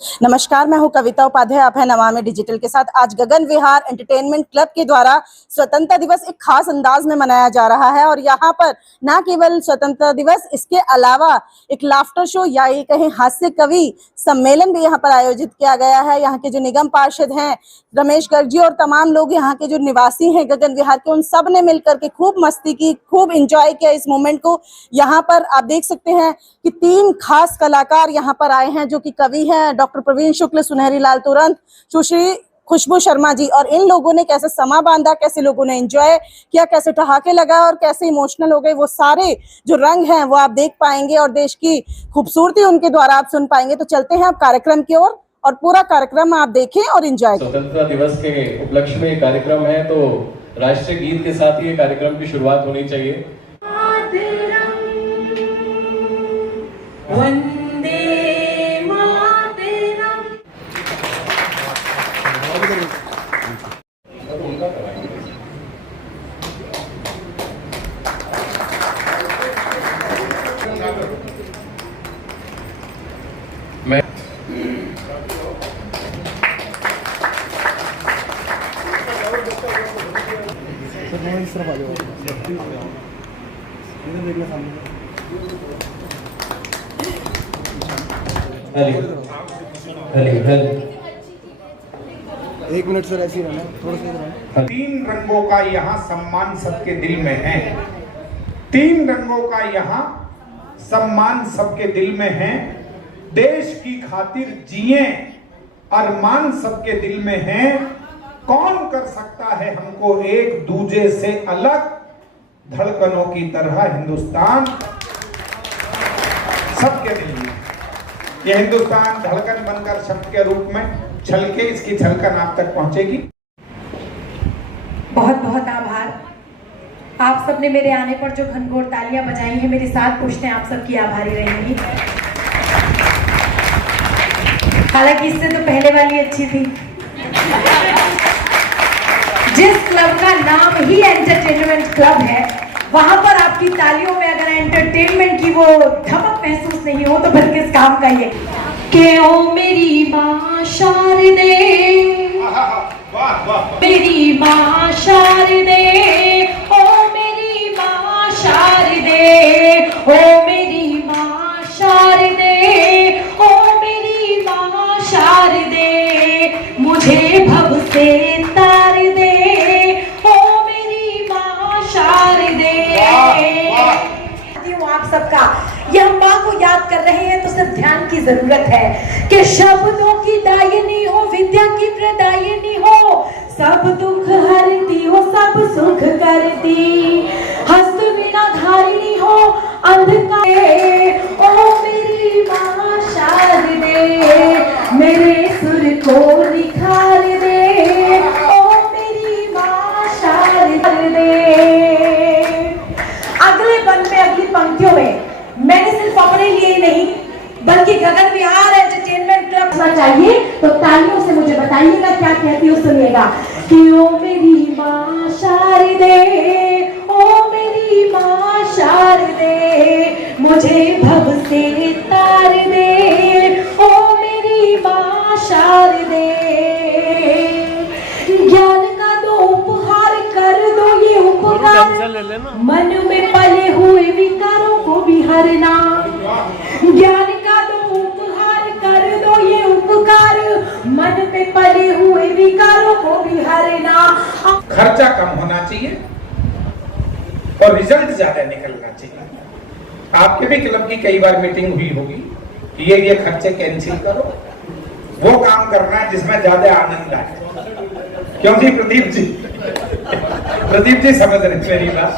नमस्कार, मैं हूं कविता उपाध्याय। आप है नमामि डिजिटल के साथ। आज गगन विहार एंटरटेनमेंट क्लब के द्वारा स्वतंत्रता दिवस एक खास अंदाज में मनाया जा रहा है और यहाँ पर न केवल स्वतंत्रता दिवस, इसके अलावा एक लाफ्टर शो या ये कहें हास्य कवि सम्मेलन भी यहाँ पर आयोजित किया गया है। यहाँ के जो निगम पार्षद हैं रमेश गर्ग जी और तमाम लोग यहाँ के जो निवासी हैं गगन विहार के, उन सब ने मिलकर के खूब मस्ती की, खूब इंजॉय किया इस मोमेंट को। यहाँ पर आप देख सकते हैं कि 3 खास कलाकार यहाँ पर आए हैं जो कि कवि हैं, डॉक्टर प्रवीण शुक्ल, सुनहरी लाल तुरंत, सुश्री खुशबू शर्मा जी। और इन लोगों ने कैसे समा बांधा, कैसे लोगों ने एंजॉय किया, कैसे ठहाके लगा और कैसे इमोशनल हो गए, वो सारे जो रंग हैं वो आप देख पाएंगे और देश की खूबसूरती उनके द्वारा आप सुन पाएंगे। तो चलते हैं आप कार्यक्रम की ओर और पूरा कार्यक्रम आप देखें और एंजॉय। स्वतंत्रता दिवस के उपलक्ष्य में ये कार्यक्रम है, तो राष्ट्रीय गीत के साथ ये कार्यक्रम की शुरुआत होनी चाहिए। वंदे मातरम। मैं एक मिनट सर, ऐसे ही रहना, थोड़ा सा रहना। 3 रंगों का यहाँ सम्मान सबके दिल में है। 3 रंगों का यहाँ सम्मान सबके दिल में है। देश की खातिर जिए अरमान सबके दिल में है। कौन कर सकता है हमको एक दूजे से अलग, धड़कनों की तरह हिंदुस्तान सबके दिल में। ये हिंदुस्तान धड़कन बनकर शब्द के रूप में छलके, इसकी झलकन आप तक पहुंचेगी। बहुत बहुत आभार। आप सबने मेरे आने पर जो घनघोर तालियां बजाई हैं, मेरी 7 पुश्तें आप सबकी आभारी रहेंगी। हालांकि इससे तो पहले वाली अच्छी थी। जिस क्लब का नाम ही एंटरटेनमेंट क्लब है, वहां पर आपकी तालियों में अगर एंटरटेनमेंट की वो धमक महसूस नहीं हो तो फिर किस काम का ये। के ओ मेरी माँ शारदे, मेरी माँ शारदे, ओ मेरी माँ शारदे, ओ मेरी माँ शारदे, ओ मेरी माँ शारदे, मुझे भव से तार दे, ओ मेरी माँ शारदे। आप सबका ये हम माँ को याद कर रहे हैं तो सिर्फ ध्यान की जरूरत है कि शब्दों की दायिनी हो, विद्या की प्रदायिनी हो, सब दुख हरती हो, सब सुख करती, हस्त बिना धारिणी हो, अंधकार। ओ मेरी माँ शारदे, मेरे सुर को निखार दे, ओ मेरी माँ शारदे। अगले बंद में, अगली पंक्तियों में मैंने सिर्फ अपने लिए नहीं बल्कि गगन विहार एंटरटेनमेंट क्लब होना चाहिए, तो तालियों से मुझे बताइएगा क्या कहती हो, सुनिएगा। कि ओ मेरी माँ शारदे, ओ मेरी माँ शारदे, मुझे भव से तार दे, ओ मेरी माँ शारदे। ज्ञान का दो उपहार कर दो ये उपकार, मन में पले हुए विकारों को भी हरना। ज्ञान का दो उपहार कर दो ये उपकार, मन में पले हुए विकारों को भी हरना। खर्चा कम होना चाहिए और रिजल्ट ज्यादा निकलना चाहिए। आपके भी क्लब की कई बार मीटिंग हुई होगी, ये खर्चे कैंसिल करो, वो काम करना है जिसमें ज्यादा आनंद आए। क्योंकि प्रदीप जी समझ रहे मेरी बात।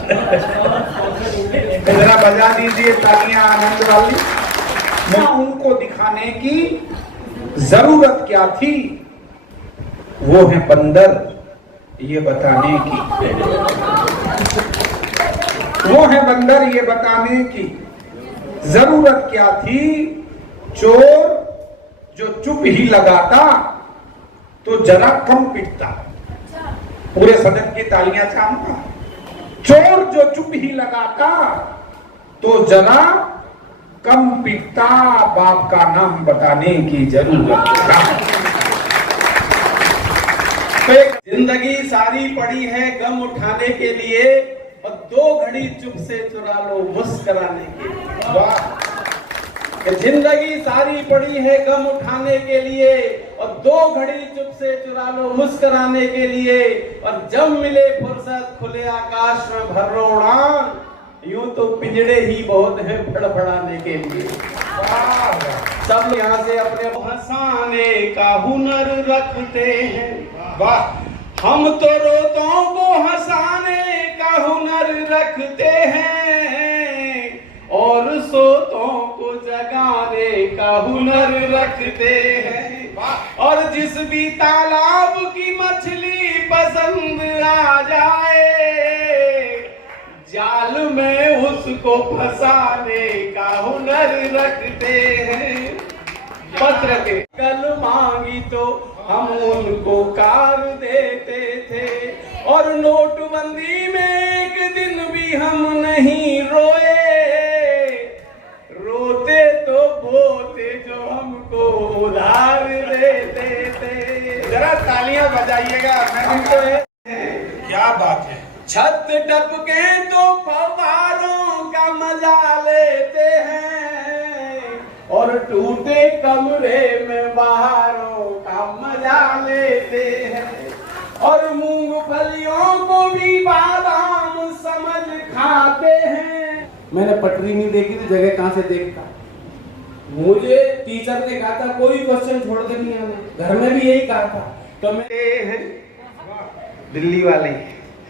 जरा बजा दीजिए तालियां आनंद वाली। उनको दिखाने की जरूरत क्या थी, वो है बंदर ये बताने की, वो है बंदर ये बताने की जरूरत क्या थी। चोर जो चुप ही लगाता तो जरा कम पिटता। पूरे सदन की तालियां चाहूंगा। चोर जो चुप ही लगाता तो जरा कम पिता बाप का नाम बताने की जरूरत नहीं। जिंदगी सारी पड़ी है गम उठाने के लिए और 2 घड़ी चुप से चुरा लो मुस्कुराने के लिए। वाह। जिंदगी सारी पड़ी है गम उठाने के लिए और 2 घड़ी चुप से चुरा लो मुस्कुराने के लिए, और जब मिले फुर्सत खुले आकाश में भर लो उड़ान, यूं तो पिंजड़े ही बहुत है फड़फड़ाने के लिए। सब यहाँ से अपने हंसाने का हुनर रखते हैं। वाह। हम तो रोतों को हंसाने का हुनर रखते हैं और सोतों को जगाने का हुनर रखते हैं। और जिस भी तालाब की मछली पसंद आ जाए, जाल में उसको फंसाने का हुनर रखते हैं। पत्र के कल मांगी तो हम उनको कार देते थे, और नोटबंदी में एक दिन भी हम नहीं रोए, रोते तो बोते जो हमको उधार देते थे। जरा तालियां बजाइएगा। क्या बात है। छत टपके तो फव्वारों का मजा लेते हैं, और टूटे कमरे में बहारों का मजा लेते हैं, और मूंगफलियों को भी बादाम समझ खाते हैं। मैंने पटरी नहीं देखी तो जगह कहाँ से देखता। मुझे टीचर ने कहा था कोई क्वेश्चन छोड़ दे नहीं आने, घर में भी यही कहा था। तो मैं दिल्ली वाले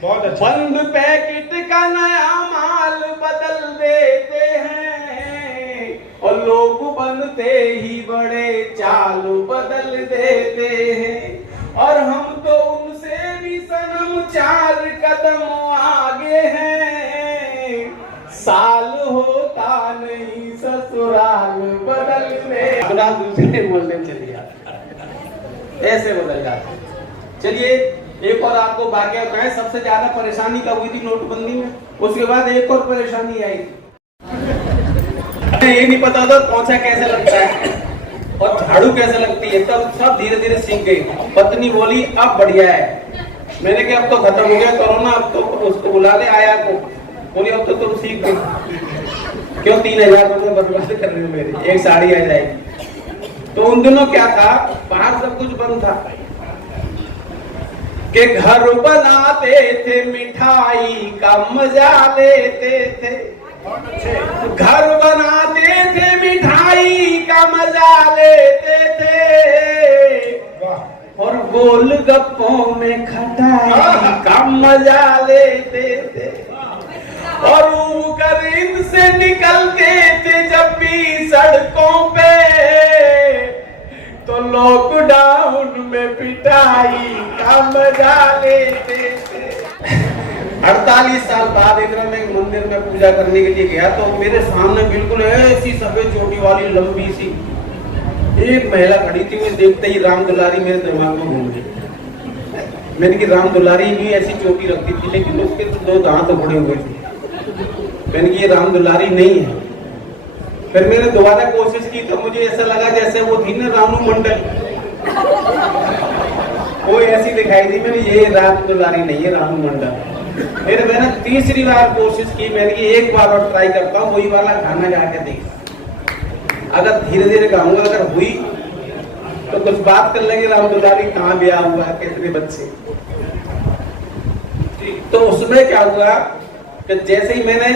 बहुत अच्छा। बंद पैकेट का नया माल बदल देते हैं, और लोग बनते ही बड़े चाल बदल देते हैं, और हम तो उनसे भी सनम 4 कदम आगे हैं। साल होता नहीं ससुराल बदल में, दूसरे मोहल्ले में चले जाते, ऐसे बदल जाते। चलिए एक और आपको वाकया बताएं। सबसे ज्यादा परेशानी कब हुई थी नोटबंदी में, उसके बाद एक और परेशानी आई। ये नहीं पता था पोंछा कैसे लगता है और झाड़ू कैसे लगती है, तब सब धीरे धीरे सीख गई। पत्नी बोली अब बढ़िया है। मैंने कहा अब तो खत्म हो गया कोरोना, अब तो उसको बुला ले आया को। बोली अब तो तुम सीख गई। क्यों 3000 रुपये बर्बाद कर रहे हो मेरी, एक साड़ी आ जाएगी। तो उन दिनों क्या था, बाहर सब कुछ बंद था कि घर बनाते थे मिठाई का मजा लेते थे, घर बनाते थे मिठाई का मजा लेते थे, और गोलगप्पों में खटाई का मजा लेते थे, और ऊपर इनसे निकलते थे जब भी सड़कों पे, तो लॉकडाउन में पिटाई का मजा लेते थे। 48 साल बाद एक बार मैं मंदिर में पूजा करने के लिए गया, तो मेरे सामने बिल्कुल ऐसी सफेद चोटी वाली लंबी सी एक महिला खड़ी थी। मैं देखते ही राम दुलारी मेरे दिमाग में घूम गई। मैंने कि राम दुलारी भी ऐसी चोटी रखती थी, लेकिन उसके तो 2 दांत बड़े हुए थे। मैंने कि ये राम दुलारी नहीं है। फिर मैंने दोबारा कोशिश की तो मुझे ऐसा लगा जैसे वो थी ना रानू मंडल, वो ऐसी दिखाई दी। मैंने ये राम दुलारी नहीं है, रानू मंडल। फिर मैंने तीसरी बार कोशिश की, मैंने कि एक बार और ट्राई करता हूँ, वही वाला गाना गा के देख, अगर धीरे धीरे गाऊंगा, अगर हुई तो कुछ बात कर लेंगे। राम दुलारी कहाँ ब्याह हुआ, कितने बच्चे। तो उसमें क्या हुआ कि जैसे ही मैंने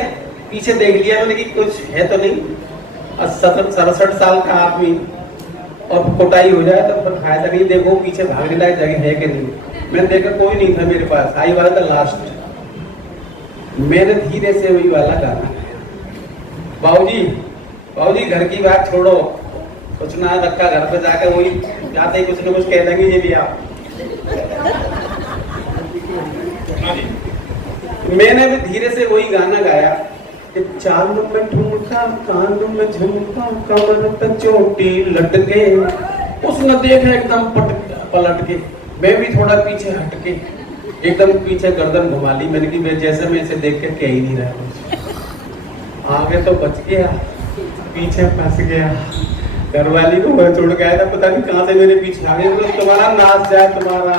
पीछे देख लिया, मैंने कि कुछ है तो नहीं। 67 साल का आदमी और कुटाई हो जाए तो फिर फायदा नहीं। देखो पीछे भागने लायक जगह है कि नहीं। मैंने देखा कोई नहीं था मेरे पास, आई वाला था लास्ट। मैंने धीरे से वही वाला गाना, बाबूजी घर की बात छोड़ो, कुछ ना रखा घर पे जाकर वही जाते ही कुछ ना कुछ कह देंगे ये भी आप। मैंने भी धीरे से वही गाना गाया कि चालू में ठुमका कानू में झुमका कमर पे चोटी लटके। उसने देखा एकदम पलट के, मैं भी थोड़ा पीछे हट के एकदम पीछे गर्दन घुमा ली। मैंने कि मैं जैसे मैं इसे देख के कह ही नहीं रहा, आगे तो बच गया पीछे फंस गया। घर वाली को मैं छोड़ गया था, पता नहीं कहाँ से मेरे पीछे आ गए। मतलब तुम्हारा नाच जाए तुम्हारा।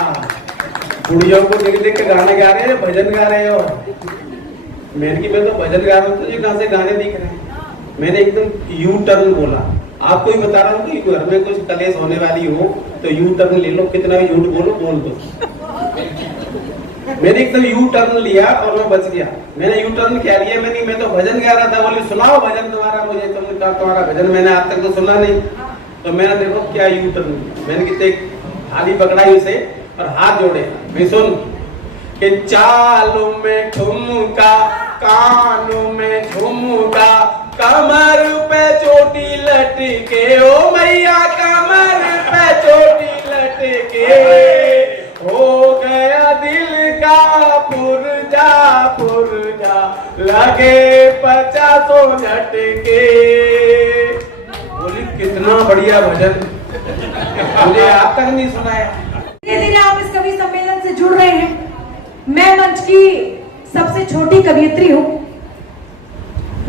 बुढ़ियों को देख देख के गाने गा रहे हैं, भजन गा रहे हो। मैं तो भजन गा रहा हूँ, तुझे कहाँ से गाने दिख रहे हैं। मैंने एकदम यू टर्न बोला। आपको ही बता रहा हूँ कि घर में कुछ कलेश होने वाली हो तो यू टर्न ले लो, कितना भी झूठ बोलो बोल दो। मैंने एकदम यू टर्न लिया और मैं बच गया। मैंने यू टर्न क्या लिया, मैं तो भजन गा रहा था। बोली सुनाओ भजन तुम्हारा मुझे। तुमने कहा तुम्हारा भजन मैंने आज तक तो सुना नहीं। तो मैंने देखो क्या यू टर्न, मैंने कितने थाली पकड़ाई उसे और हाथ जोड़े। मैं सुन कि चालों में ठुमका, कानों में झुमका, कमर पे चोटी लटके, ओ मैया कमर पे चोटी लटके, हो गया दिल का पुरजा पुरजा, लगे 50 झटके। बोली कितना बढ़िया भजन, मुझे आप तक नहीं सुनाया। धीरे धीरे आप इस कवि सम्मेलन से जुड़ रहे हैं। मैं मंच की सबसे छोटी कवियत्री हूँ।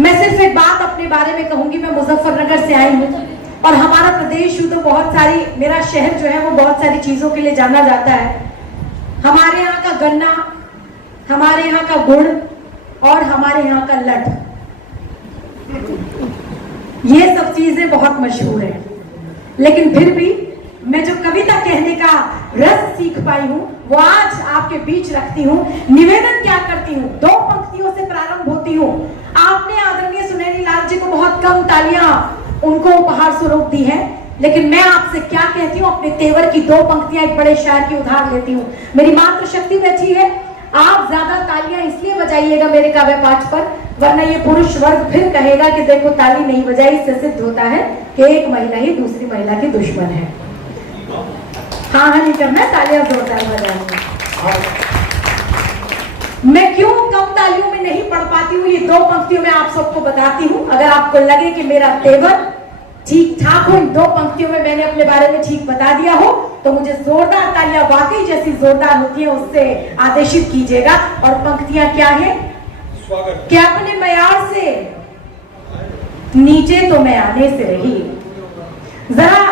मैं सिर्फ एक बात अपने बारे में कहूंगी। मैं मुजफ्फरनगर से आई हूँ और हमारा प्रदेश तो बहुत सारी, मेरा शहर जो है वो बहुत सारी चीजों के लिए जाना जाता है। हमारे यहाँ का गन्ना, हमारे यहाँ का गुड़ और हमारे यहाँ का लट, ये सब चीजें बहुत मशहूर है। लेकिन फिर भी मैं जो कविता कहने का रस सीख पाई हूँ वो आज आपके बीच रखती हूँ। निवेदन क्या करती हूँ, 2 पंक्तियों से प्रारंभ होती हूँ। आपने आदरणीय सुनहरी लाल जी को बहुत कम तालियां उनको उपहार स्वरूप दी है, लेकिन मैं आपसे क्या कहती हूँ, अपने तेवर की 2 पंक्तियां एक बड़े शायर की उधार लेती हूँ। मेरी मातृशक्ति बैठी है, आप ज्यादा तालियां इसलिए बजाइएगा मेरे काव्य पाठ पर, वरना ये पुरुष वर्ग फिर कहेगा कि देखो ताली नहीं बजाई। इससे सिद्ध होता है कि एक महिला ही दूसरी महिला की दुश्मन है। हाँ हाँ नहीं करना है, तालियां जोरदार बजानी। मैं क्यों कम तालियों में नहीं पढ़ पाती हूँ, ये 2 पंक्तियों में आप सबको बताती हूँ। अगर आपको लगे कि मेरा तेवर ठीक ठाक हो, इन 2 पंक्तियों में मैंने अपने बारे में ठीक बता दिया हो, तो मुझे जोरदार तालियां वाकई जैसी जोरदार होती है उससे आदेशित कीजिएगा। और पंक्तियां क्या है कि अपने मयार से नीचे तो मैं आने से रही। जरा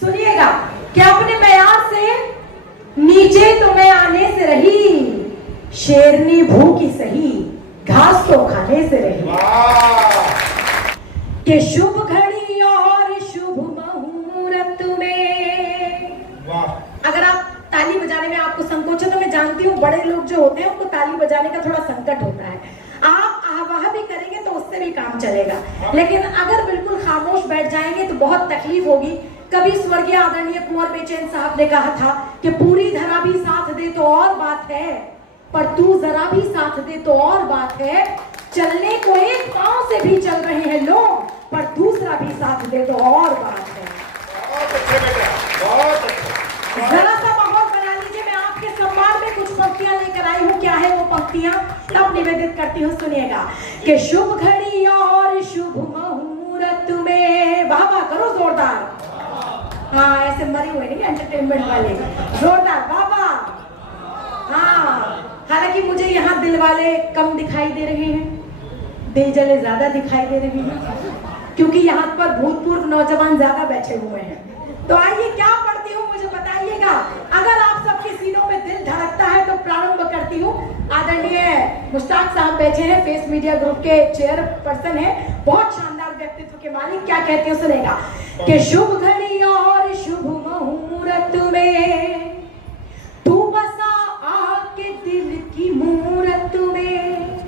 सुनिएगा कि अपने मयार से नीचे तो मैं आने से रही, शेरनी भूखी सही घास तो खाने से रही। कि शुभ घड़ी और शुभ मुहूर्त में। अगर आप ताली बजाने में आपको संकोच है तो मैं जानती हूँ बड़े लोग जो होते हैं उनको ताली बजाने का थोड़ा संकट होता है। आप आवाह भी करेंगे तो उससे भी काम चलेगा, लेकिन अगर बिल्कुल खामोश बैठ जाएंगे तो बहुत तकलीफ होगी। कभी स्वर्गीय आदरणीय कुंवर बेचैन साहब ने कहा था कि पूरी धरा भी साथ दे तो और बात है, पर तू जरा भी साथ दे तो और बात है। चलने को एक पांव से भी चल रहे हैं लोग, पर दूसरा भी साथ दे तो और बात है। जरा सा माहौल बना लीजिए। मैं आपके सम्मान में कुछ पंक्तियां लेकर आई हूँ। क्या है वो पंक्तियां, तब निवेदित करती हूँ, सुनिएगा कि शुभ घड़ी और शुभ मुहूर्त में। वाह वाह करो जोरदार। हाँ ऐसे मरे हुए नहीं, एंटरटेनमेंट वाले, जोरदार वाह वाह। हाँ हालांकि मुझे यहाँ दिल वाले कम दिखाई दे रहे हैं, दिल जले ज्यादा दिखाई दे रहे हैं, क्योंकि यहाँ पर भूतपूर्व नौजवान ज्यादा बैठे हुए हैं। तो आइए क्या पढ़ती हूँ मुझे बताइएगा। अगर आप सबके सीनों में दिल धड़कता है तो प्रारंभ करती हूँ। आदरणीय मुश्ताक साहब बैठे हैं, फेस मीडिया ग्रुप के चेयरपर्सन है, बहुत शानदार व्यक्तित्व के मालिक। क्या कहते हैं सुनेगा कि शुभ घड़ी और शुभ मुहूर्त में तू बसा आके दिल की मूरत में।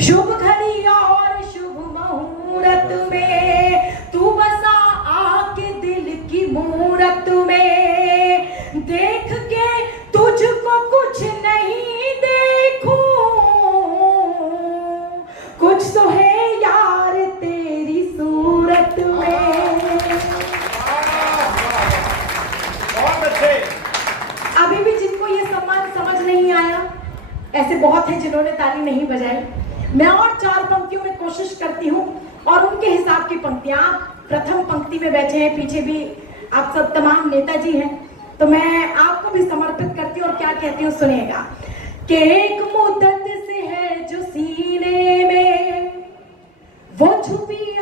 शुभ घड़ी और शुभ मुहूर्त में तू बसा आके दिल की मूरत में। देख के तुझको कुछ नहीं देखूं, कुछ तो है यार तेरी सूरत में। अभी भी जिनको ये सम्मान समझ नहीं आया, ऐसे बहुत हैं जिन्होंने ताली नहीं बजाई। मैं और 4 पंक्तियों में कोशिश करती हूँ और उनके हिसाब की पंक्तियां। प्रथम पंक्ति में बैठे हैं, पीछे भी आप सब तमाम नेताजी हैं, तो मैं आपको भी समर्पित करती हूँ। और क्या कहती हूँ सुनिएगा कि एक मुद्दत से है जो सीने में वो छुपी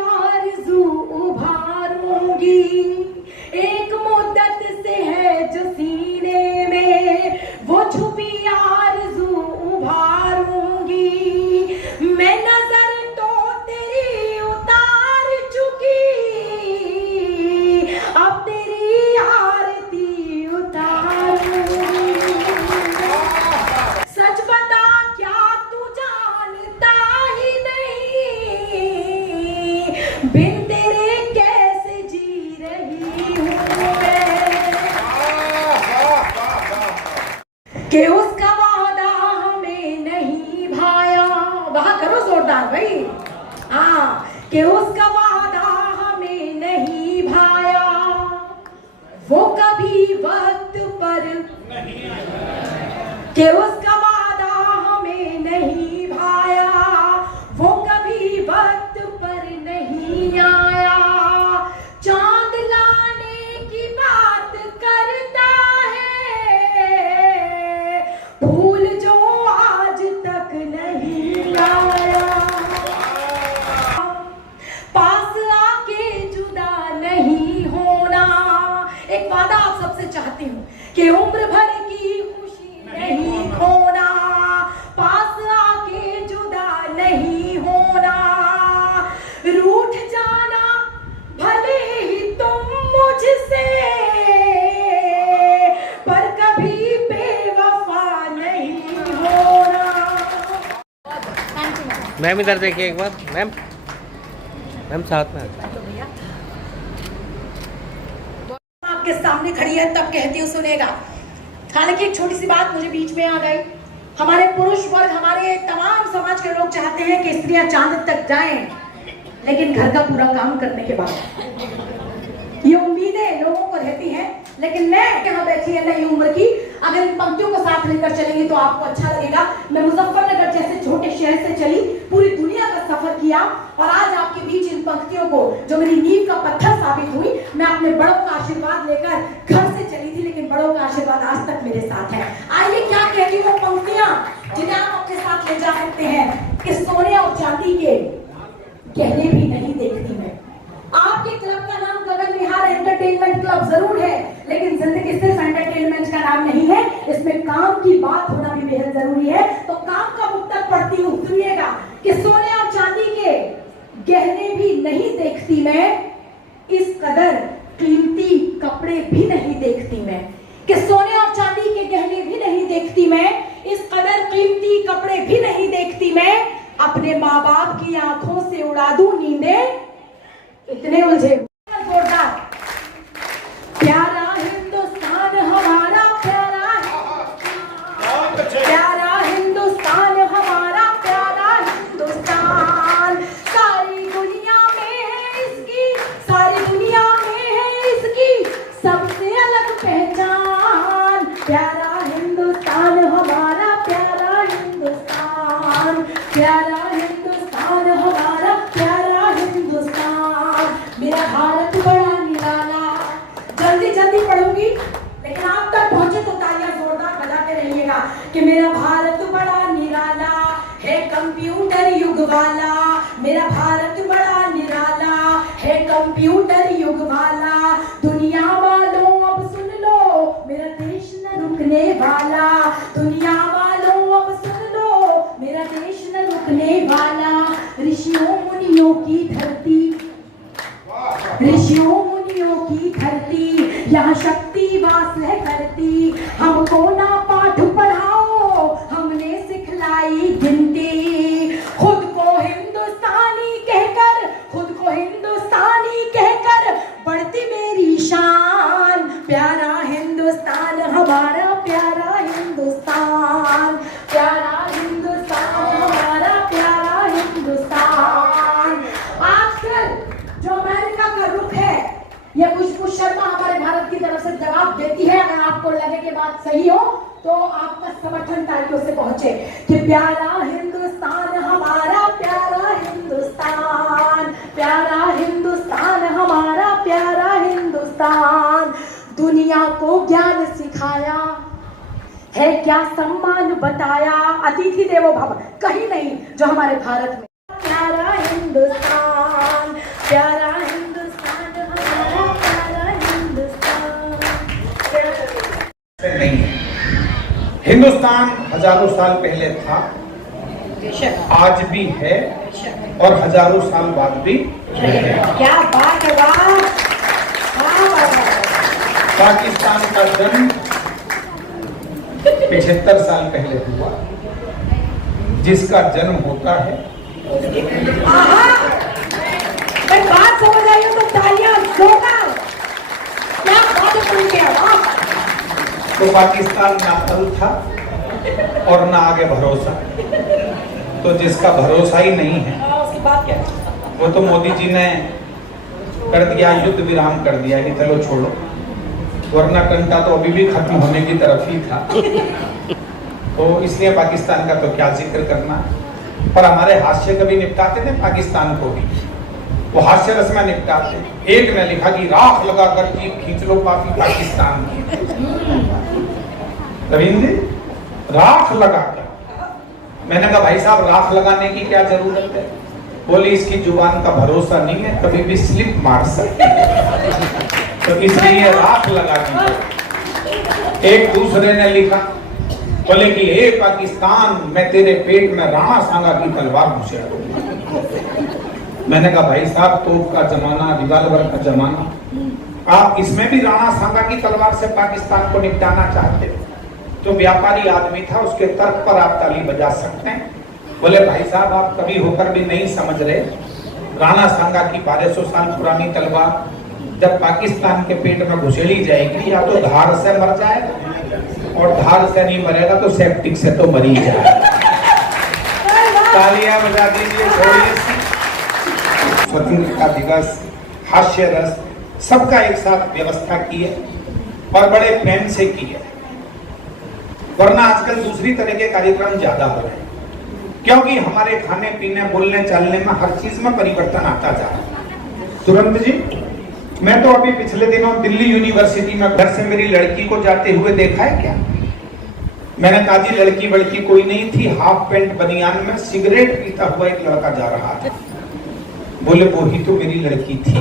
कि उसका वादा हमें नहीं भाया। वहां करो जोरदार भाई। हाँ, कि उसका वादा हमें नहीं भाया, वो कभी वक्त पर नहीं आया। कि उसका वादा हमें नहीं भाया, वो कभी वक्त पर नहीं आया। चांद लाने की बात करता है, फूल जो आज तक नहीं आया। पास आके जुदा नहीं होना, एक वादा आप सबसे चाहती हूँ कि उम्र भर की खुशी नहीं खोना। पास आके जुदा नहीं होना, रूठ जाना भले ही तुम मुझसे, पर कभी बेवफा नहीं होना। मैम इधर देखिए एक बार। मैम मैम साथ में आपके सामने खड़ी है तब कहती हूँ सुनेगा। हालांकि एक छोटी सी बात मुझे बीच में आ गई। हमारे पुरुष वर्ग, हमारे तमाम समाज के लोग चाहते हैं कि स्त्रियां चांद तक जाएं, लेकिन घर का पूरा काम करने के बाद ये उम्मीदें लोगों को रहती हैं। लेकिन मैं यहाँ बैठी है नई उम्र की, अगर इन पंक्तियों को साथ लेकर चलेंगे तो आपको अच्छा लगेगा। मैं मुजफ्फरनगर जैसे छोटे शहर से चली, पूरी दुनिया का सफर किया, और आज आपके बीच इन पंक्तियों को, जो मेरी नींव का पत्थर साबित हुई, मैं अपने बड़ों का आशीर्वाद लेकर घर से चली थी, लेकिन बड़ों का आशीर्वाद आज तक मेरे साथ है। आइए क्या कहती वो पंक्तियां जिन्हें आप अपने साथ ले जा सकते हैं कि सोने और चांदी के गहने भी नहीं देखती मैं। आपके क्लब का नाम गगन विहार एंटरटेनमेंट क्लब जरूर है, लेकिन जिंदगी सिर्फ एंटरटेनमेंट का नाम नहीं है, इसमें काम की बात होना भी बेहद जरूरी है। तो काम का मुक्तक पढ़ती हूँ, सुनिएगा कि सोने और चांदी के गहने भी नहीं देखती मैं, इस कदर कीमती कपड़े भी नहीं देखती मैं। कि सोने और चांदी के गहने भी नहीं देखती मैं, इस कदर कीमती कपड़े भी नहीं देखती मैं, अपने माँ बाप की आंखों से उड़ा दूं नींदें, इतने उलझे। जोरदार। प्यारा हिंदुस्तान हमारा, प्यारा प्यारा हिंदुस्तान हमारा, प्यारा हिंदुस्तान, सारी दुनिया में है इसकी, सारी दुनिया में है इसकी सबसे अलग पहचान। प्यारा हिंदुस्तान हमारा, प्यारा हिंदुस्तान, प्यारा हिंदुस्तान हमारा, प्यारा हिंदुस्तान, मेरा भारत बड़ा निराला। जल्दी जल्दी पढ़ूंगी, लेकिन आप तक पहुंचे तो तालियां जोरदार बजाते रहिएगा कि मेरा भारत बड़ा निराला है, कंप्यूटर युग वाला। मेरा भारत बड़ा निराला है, कंप्यूटर युग वाला। दुनिया वालों अब सुन लो, मेरा देश न रुकने वाला। दुनिया वालों अब सुन लो, मेरा देश न रुकने वाला। ऋषियों मुनियों की धरती, ऋषियों मुनियों की धरती, यहाँ शक्ति वास है करती। हमको ना पाठ पढ़ाओ, हमने सिखलाई गिनती। खुद को हिंदुस्तानी कहकर, खुद को हिंदुस्तानी कहकर बढ़ती मेरी शान। प्यारा हिंदुस्तान हमारा, प्यारा हिंदुस्तान, प्यारा हिंदुस्तान हमारा, प्यारा हिंदुस्तान। आजकल जो अमेरिका का रुख है, ये खुशबू शर्मा हमारे भारत की तरफ से जवाब देती है। अगर आपको लगे कि बात सही हो तो आपका समर्थन तालियों से पहुंचे कि प्यारा हिंदुस्तान हमारा, प्यारा हिंदुस्तान, प्यारा हिंदुस्तान हमारा, प्यारा हिंदुस्तान। दुनिया को ज्ञान सिखाया है, क्या सम्मान बताया, अतिथि देवो भव, कहीं नहीं जो हमारे भारत में। प्यारा हिंदुस्तान, प्यारा हिंदुस्तान हमारा, प्यारा हिंदुस्तान। नहीं है। हिंदुस्तान हजारों साल पहले था, आज भी है, और हजारों साल बाद भी रहेगा। क्या बात है, वाह। पाकिस्तान का जन्म 75 साल पहले हुआ। जिसका जन्म होता है, बात समझ आई हो तो तालियां जोरदार। क्या बात है, तो पाकिस्तान नाफल था, और ना आगे भरोसा। तो जिसका भरोसा ही नहीं है उसकी बात क्या? वो तो मोदी जी ने कर दिया, युद्ध विराम कर दिया कि चलो छोड़ो, वरना टंटा तो अभी भी खत्म होने की तरफ ही था। तो इसलिए पाकिस्तान का तो क्या जिक्र करना, पर हमारे हास्य कभी निपटाते थे पाकिस्तान को भी, वो हास्य रस में निपटाते। एक ने लिखा कि राख लगाकर जीप खींच लो पाकिस्तान की। रविंद्र जी, राख लगाकर। मैंने कहा भाई साहब राख लगाने की क्या जरूरत है? बोली इसकी जुबान का भरोसा नहीं है, कभी भी स्लिप मार सकती है, तो इसलिए राख लगा दी। एक दूसरे ने लिखा, बोले कि हे पाकिस्तान, मैं तेरे पेट में राणा सांगा की तलवार घुसा दूंगा। मैंने कहा भाई साहब तोप का जमाना, रिवाल्वर का जमाना, आप इसमें भी राणा सांगा की तलवार से पाकिस्तान को निपटाना चाहते? जो व्यापारी आदमी था उसके तर्क पर आप ताली बजा सकते हैं। बोले भाई साहब आप कभी होकर भी नहीं समझ रहे, राणा सांगा की 1200 साल पुरानी तलवार जब पाकिस्तान के पेट में घुसेड़ी जाएगी, या तो धार से मर जाएगा, और धार से नहीं मरेगा तो सेप्टिक से तो मर ही जाएगा। तालियां बजा दीजिए। स्वतंत्रता दिवस, हास्य रस, सबका एक साथ व्यवस्था की है और बड़े प्रेम से की है, वरना आजकल दूसरी तरह के कार्यक्रम ज्यादा हो रहे हैं, क्योंकि हमारे खाने पीने बोलने चलने में हर चीज में परिवर्तन आता जा रहा है। तुरंत जी, मैं तो अभी पिछले दिनों दिल्ली यूनिवर्सिटी में घर से मेरी लड़की को जाते हुए देखा है क्या? मैंने कहा जी लड़की वड़की कोई नहीं थी, हाफ पैंट बनियान में सिगरेट पीता हुआ एक लड़का जा रहा था। बोले वो ही तो मेरी लड़की थी।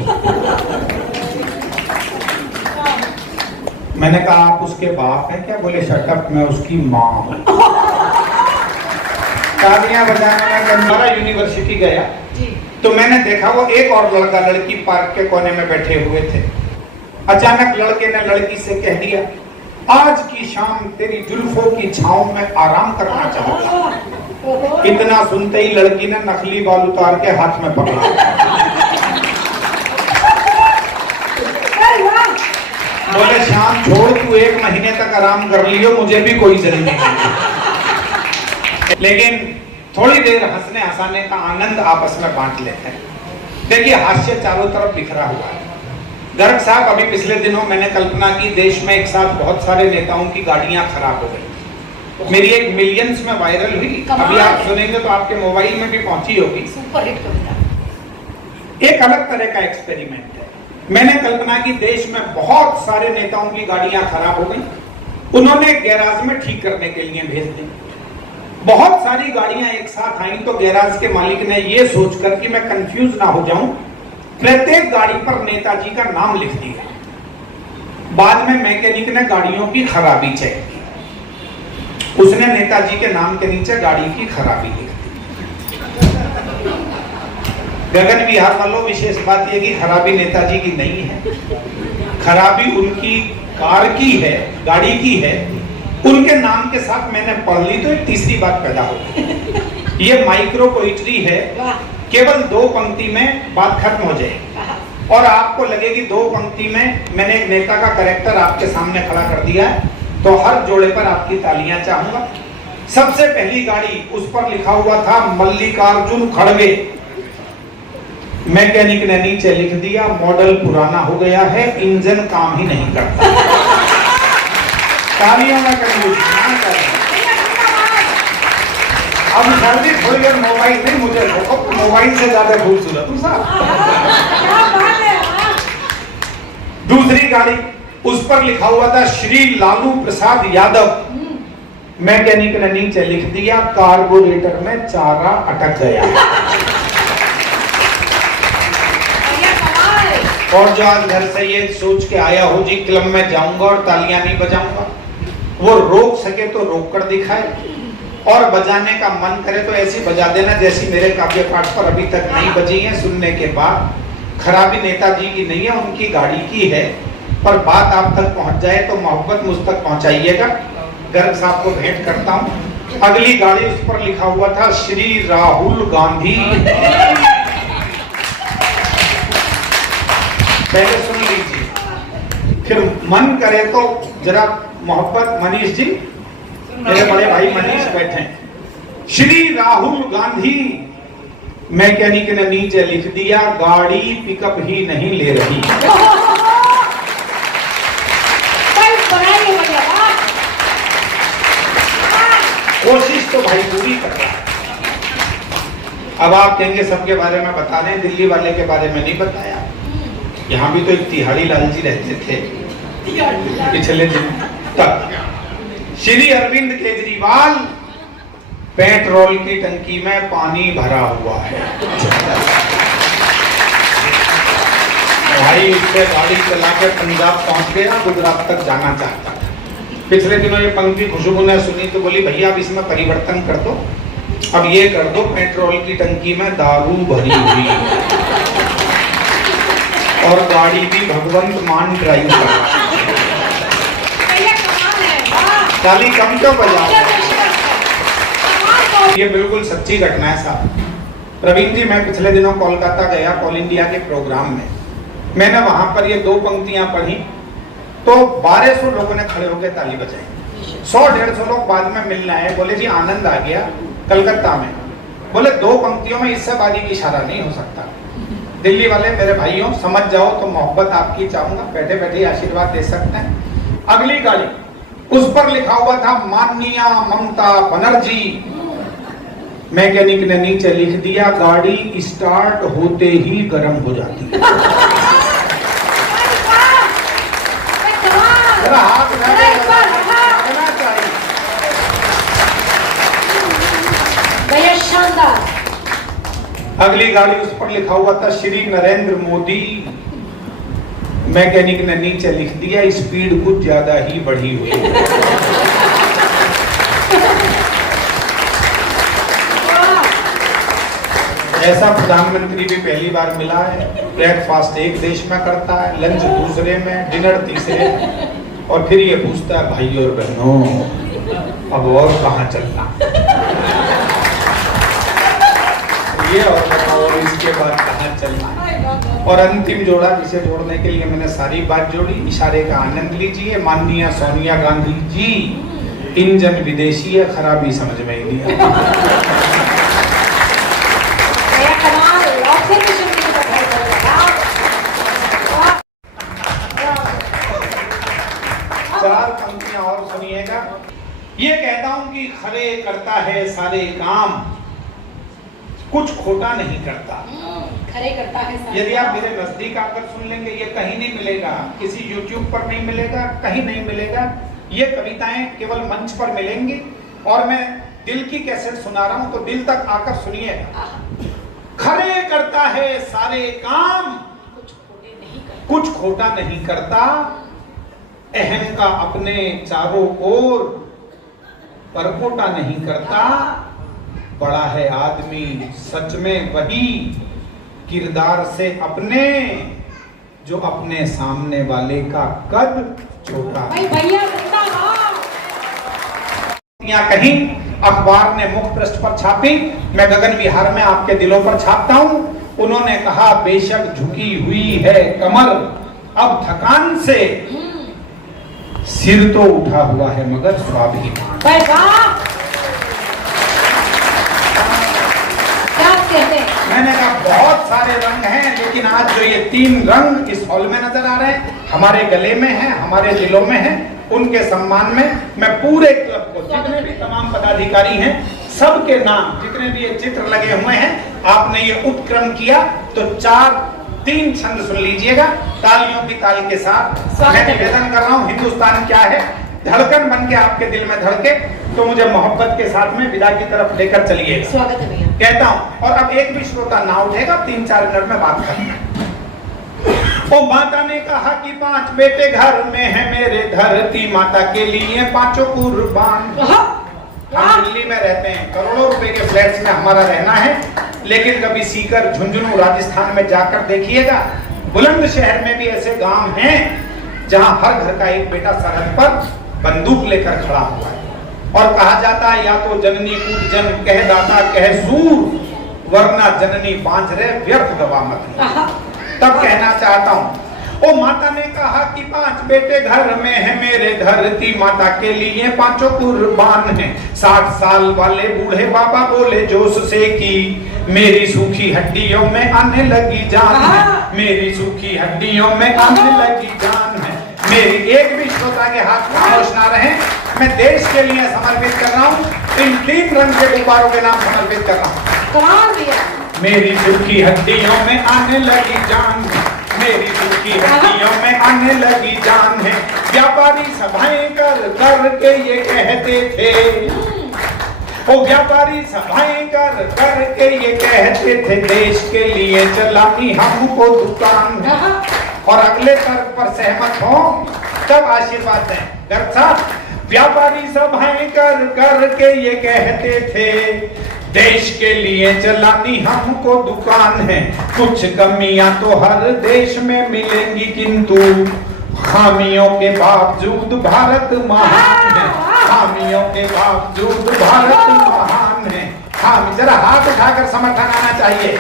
मैंने कहा आप उसके बाप हैं क्या? बोले शट अप, मैं उसकी माँ हूँ। तालियां बजाने में हमारा यूनिवर्सिटी गया तो मैंने देखा वो एक और लड़का लड़की पार्क के कोने में बैठे हुए थे। अचानक लड़के ने लड़की से कह दिया, आज की शाम तेरी जुल्फों की छांव में आराम करना चाहूंगा। इतना सुनते ही लड़की ने नकली बाल उतार के हाथ में पकड़ा। बोले शाम छोड़, तू 1 महीने तक आराम कर लियो, मुझे भी कोई जल्दी नहीं। लेकिन थोड़ी देर हंसने हंसाने का आनंद आपस में बांट लेते हैं। देखिए हास्य चारों तरफ बिखरा हुआ है। गर्ग साहब, अभी पिछले दिनों मैंने कल्पना की देश में एक साथ बहुत सारे नेताओं की गाड़ियां खराब हो गई। मेरी एक मिलियंस में वायरल हुई, अभी आप सुनेंगे तो आपके मोबाइल में भी पहुंची होगी। एक अलग तरह का एक्सपेरिमेंट है। मैंने कल्पना की देश में बहुत सारे नेताओं की गाड़ियां खराब हो गई, उन्होंने गैराज में ठीक करने के लिए भेज दी। बहुत सारी गाड़ियां एक साथ आई तो गैराज के मालिक ने यह सोचकर कि मैं कंफ्यूज ना हो जाऊं, प्रत्येक गाड़ी पर नेताजी का नाम लिख दिया। बाद में मैकेनिक ने गाड़ियों की खराबी चेक की, उसने नेताजी के नाम के नीचे गाड़ी की खराबी लिख दी। गगन विहार वालों, विशेष बात यह कि खराबी नेताजी की नहीं है, खराबी उनकी कार की है, गाड़ी की है। उनके नाम के साथ मैंने पढ़ ली तो एक तीसरी बात पैदा हो गई। ये माइक्रो पोइट्री है, केवल 2 पंक्ति में बात खत्म हो जाएगी और आपको लगेगी 2 पंक्ति में मैंने एक नेता का कैरेक्टर आपके सामने खड़ा कर दिया है। तो हर जोड़े पर आपकी तालियां चाहूंगा। सबसे पहली गाड़ी, उस पर लिखा हुआ था मल्लिकार्जुन खड़गे। मैकेनिक ने नीचे लिख दिया मॉडल पुराना हो गया है, इंजन काम ही नहीं करता। तालियों में अब सर्दी थोड़ी देर मोबाइल नहीं, मुझे मोबाइल से ज्यादा खूबसूरत हूं साहब। दूसरी गाड़ी, उस पर लिखा हुआ था श्री लालू प्रसाद यादव। मैकेनिक ने नीचे लिख दिया कार्बोरेटर में चारा अटक गया। और जो आज घर से ये सोच के आया हो जी क्लब में जाऊंगा और तालियां नहीं बजाऊंगा, वो रोक सके तो रोक कर दिखाए, और बजाने का मन करे तो ऐसी बजा देना जैसी मेरे काव्य पाठ पर अभी तक नहीं बजी है। सुनने के बाद खराबी नेताजी की नहीं है, उनकी गाड़ी की है, पर बात आप तक पहुंच जाए तो मोहब्बत मुझ तक पहुंचाइएगा। गर्ग साहब को भेंट करता हूं। अगली गाड़ी, उस पर लिखा हुआ था श्री राहुल गांधी। पहले सुन लीजिए, फिर मन करे तो जरा मोहब्बत। मनीष जी मेरे बड़े भाई मनीष बैठे हैं। श्री राहुल गांधी मैकेनिक ने नीचे लिख दिया, गाड़ी पिकअप ही नहीं ले रही। कोशिश तो भाई पूरी कर रहा है। अब आप कहेंगे सबके बारे में बता दें, दिल्ली वाले के बारे में नहीं बताया। यहाँ भी तो एक तिहाड़ी लाल जी रहते थे पिछले दिन तक। श्री अरविंद केजरीवाल, पेट्रोल की टंकी में पानी भरा हुआ है भाई, इससे गाड़ी चला के पंजाब पहुंच गया, गुजरात तक जाना चाहता। पिछले दिनों ये पंक्ति खुशबू ने सुनी तो बोली भैया अब इसमें परिवर्तन कर दो, अब ये कर दो पेट्रोल की टंकी में दारू भरी हुई और गाड़ी भी भगवंत मान ड्राइव कर रहा है। ताली कम क्यों बजाओ? ये बिल्कुल सच्ची घटना है साहब। प्रवीण जी, मैं पिछले दिनों कोलकाता गया ऑल इंडिया के प्रोग्राम में, मैंने वहां पर ये 2 पंक्तियां पढ़ी तो 1200 लोगों ने खड़े होकर ताली बजाई। 100-150 लोग बाद में मिलने आए, बोले जी आनंद आ गया कलकत्ता में। बोले 2 पंक्तियों में इससे बारी की इशारा नहीं हो सकता। दिल्ली वाले मेरे भाइयों समझ जाओ तो मोहब्बत आपकी चाहूंगा, बैठे बैठे आशीर्वाद दे सकते हैं। अगली गाड़ी उस पर लिखा हुआ था माननीय ममता बनर्जी, मैकेनिक ने नीचे लिख दिया, गाड़ी स्टार्ट होते ही गर्म हो जाती है। हाथ शानदार। अगली गाड़ी उस पर लिखा हुआ था श्री नरेंद्र मोदी, मैकेनिक ने नीचे लिख दिया, स्पीड कुछ ज्यादा ही बढ़ी हुई है। ऐसा प्रधानमंत्री भी पहली बार मिला है। ब्रेकफास्ट एक देश में करता है, लंच दूसरे में, डिनर तीसरे, और फिर ये पूछता है भाई और बहनों अब और कहाँ चलना, ये और बताओ और इसके बाद कहाँ चलना। और अंतिम जोड़ा जिसे जोड़ने के लिए मैंने सारी बात जोड़ी, इशारे का आनंद लीजिए। माननीय सोनिया गांधी जी, इंजन विदेशी है, खराबी समझ में ही नहीं आई। चार पंक्तियां और सुनिएगा। ये कहता हूं कि खरे करता है सारे काम, कुछ खोटा नहीं करता। खरे करता है सारे। यदि आप मेरे नजदीक आकर सुन लेंगे, ये कहीं नहीं मिलेगा, किसी YouTube पर नहीं मिलेगा, कहीं नहीं मिलेगा। ये कविताएं केवल मंच पर मिलेंगी और मैं दिल की कैसेट सुना रहा हूं तो दिल तक आकर सुनिएगा। खरे करता है सारे काम, कुछ खोटा नहीं करता, अहम का अपने चारों ओर परपोटा नहीं करता, बड़ा है आदमी सच में वही किरदार से अपने जो अपने सामने वाले का कद छोटा। कहीं अखबार ने मुख्य पृष्ठ पर छापी, मैं गगन विहार में आपके दिलों पर छापता हूं। उन्होंने कहा बेशक झुकी हुई है कमर, अब थकान से सिर तो उठा हुआ है मगर स्वाभिमान। मैंने कहा बहुत सारे रंग हैं, लेकिन आज जो ये 3 रंग इस हॉल में नजर आ रहे हैं, हमारे गले में हैं, हमारे दिलों में हैं, उनके सम्मान में मैं पूरे क्लब को, जितने भी तमाम पदाधिकारी हैं, सबके नाम, जितने भी ये चित्र लगे हुए हैं, आपने ये उत्क्रम किया तो 4-3 छंद सुन लीजिएगा तालियों की ताल के साथ। मैं निवेदन कर रहा हूँ, हिंदुस्तान क्या है, धड़कन बन के आपके दिल में धड़के, तो मुझे मोहब्बत के साथ में विदा की तरफ लेकर चलिए। स्वागत है भैया। कहता हूँ, और अब एक भी श्रोता ना उठेगा, 3-4 मिनट में बात करना। ओ माता ने कहा कि 5 बेटे घर में है मेरे, धरती माता के लिए 5 कुर्बान। हम दिल्ली में रहते हैं, करोड़ों रुपए के फ्लैट्स में हमारा रहना है, लेकिन कभी सीकर, झुंझुनू, राजस्थान में जाकर देखिएगा, बुलंदशहर में भी ऐसे गांव हैं जहां हर घर का एक बेटा सरहद पर बंदूक लेकर खड़ा हुआ है और कहा जाता है या तो जननी कूद जन कह दाता कह सूर, वरना जननी बांझ रहे व्यर्थ गवा मत। तब कहना चाहता हूं ओ माता ने कहा कि 5 बेटे घर में है मेरे, धरती माता के लिए 5 कुर्बान हैं। 60 साल वाले बूढ़े बाबा बोले जोश से कि मेरी सूखी हड्डियों में आने लगी जान है, मेरी सूखी हड्डियों में आने लगी जान है। मेरी एक भी श्रोता के हाथ खामोश ना रहे, मैं देश के लिए समर्पित कर रहा हूँ, इन 3 रंग के गुब्बारों के नाम समर्पित कर रहा हूँ। मेरी सूखी हड्डियों में आने लगी जान है, मेरी सूखी हड्डियों में आने लगी जान है। व्यापारी सभाएं कर कर के ये कहते थे, ओ व्यापारी सभाएं कर कर के ये कहते थे, देश के लिए चलानी हमको दुकान है। और अगले तर्क पर सहमत हो तब आशीर्वाद दें। डॉक्टर साहब, व्यापारी सभाएं कर कर के ये कहते थे, देश के लिए चलानी हमको दुकान है। कुछ कमियां तो हर देश में मिलेंगी, किंतु खामियों के बावजूद भारत महान है, खामियों के बावजूद भारत महान है। खामी, जरा हाथ उठाकर समर्थन आना चाहिए।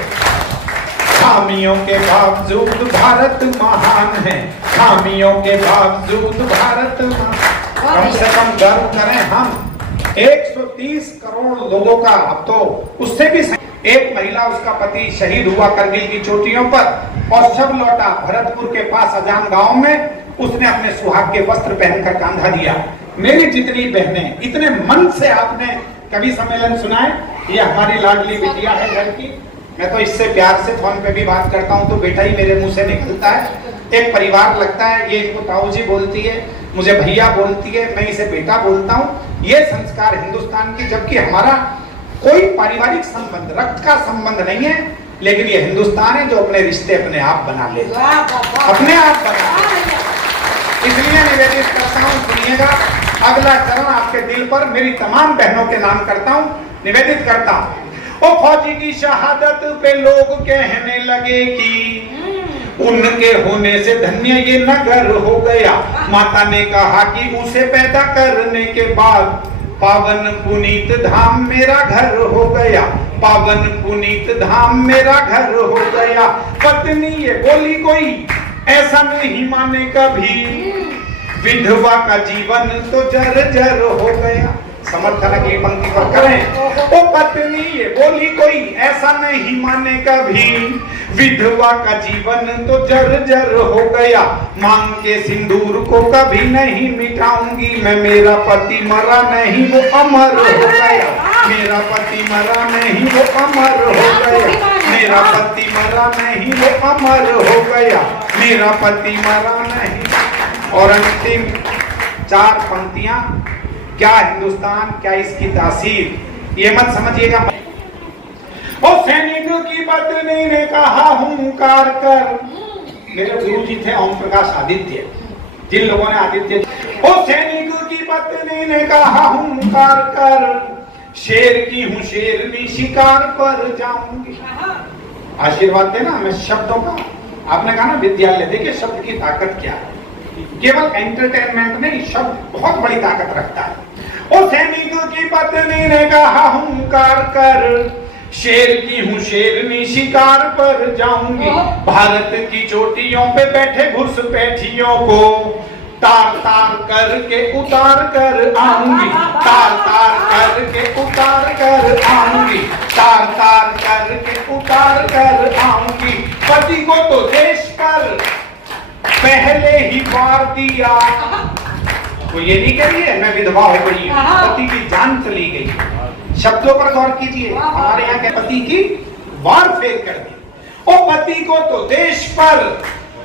खामियों के बावजूद भारत महान है, खामियों के बावजूद भारत महान। कम से कम गर्व करें हम। 130 करोड़ लोगों का, अब तो उससे भी एक महिला, उसका पति शहीद हुआ करगिल की चोटियों पर और शव लौटा भरतपुर के पास अजान गांव में, उसने अपने सुहाग के वस्त्र पहनकर कांधा दिया। मेरी जितनी बहनें, इतने मन से आपने कवि सम्मेलन सुना है, ये हमारी लाडली बिटिया है घर की। मैं तो इससे प्यार से फोन पे भी बात करता हूँ तो बेटा ही मेरे मुंह से निकलता है। एक परिवार लगता है, ये इनको ताऊ जी बोलती है, मुझे भैया बोलती है, मैं इसे बेटा बोलता हूँ। ये संस्कार हिंदुस्तान की, जबकि हमारा कोई पारिवारिक संबंध, रक्त का संबंध नहीं है, लेकिन ये हिंदुस्तान है जो अपने रिश्ते अपने आप बना ले, अपने आप बना ले। इसलिए निवेदित करता हूँ, सुनिएगा, अगला चरण आपके दिल पर मेरी तमाम बहनों के नाम करता हूँ, निवेदित करता हूँ। ओ फौजी की शहादत पे लोग कहने लगे कि उनके होने से धन्य ये नगर हो गया। माता ने कहा कि उसे पैदा करने के बाद पावन पुनीत धाम मेरा घर हो गया, पावन पुनीत धाम मेरा घर हो गया। पत्नी ये बोली कोई ऐसा नहीं माने कभी, विधवा का जीवन तो जर्जर हो गया। समर्थन अगली पंक्ति पर करें। ओ पत्नी ये बोली कोई ऐसा नहीं माने कभी, विधवा का जीवन तो जर्जर हो गया। मांग के सिंदूर को कभी नहीं मिटाऊंगी मैं, मेरा पति मरा नहीं वो अमर हो गया, मेरा पति मरा नहीं वो अमर हो गया, मेरा पति मरा नहीं वो अमर हो गया, मेरा पति मरा नहीं। और अंतिम 4 पंक्तियां, क्या हिंदुस्तान, क्या इसकी तासीर, ये मत समझिएगा। ओ सैनिक की पत्नी ने कहा हुंकार कर, मेरे गुरु जी थे ओम प्रकाश आदित्य, जिन लोगों ने आदित्य। ओ सैनिक की पत्नी ने कहा हुंकार कर, शेर की हूँ शेरनी शिकार पर जाऊंगी। आशीर्वाद देना मैं शब्दों का। आपने कहा ना विद्यालय, देखिए शब्द की ताकत क्या है, केवल एंटरटेनमेंट नहीं, शब्द बहुत बड़ी ताकत रखता है। ओ सैनिक की पत्नी ने कहा हुंकार कर, शेर की हूँ शेरनी शिकार पर जाऊंगी। भारत की चोटियों पे बैठे घुसपैठियों को तार तार करके उतार कर आऊंगी, तार तार करके उतार कर आऊंगी, तार तार करके उतार कर आऊंगी। पति को तो देश पर पहले ही वार दिया, वो ये नहीं कह रही है मैं विधवा हो गई, पति की जान चली गई। शब्दों पर गौर कीजिए, हमारे यहाँ के पति की वार फेर कर दी। ओ पति को तो देश पर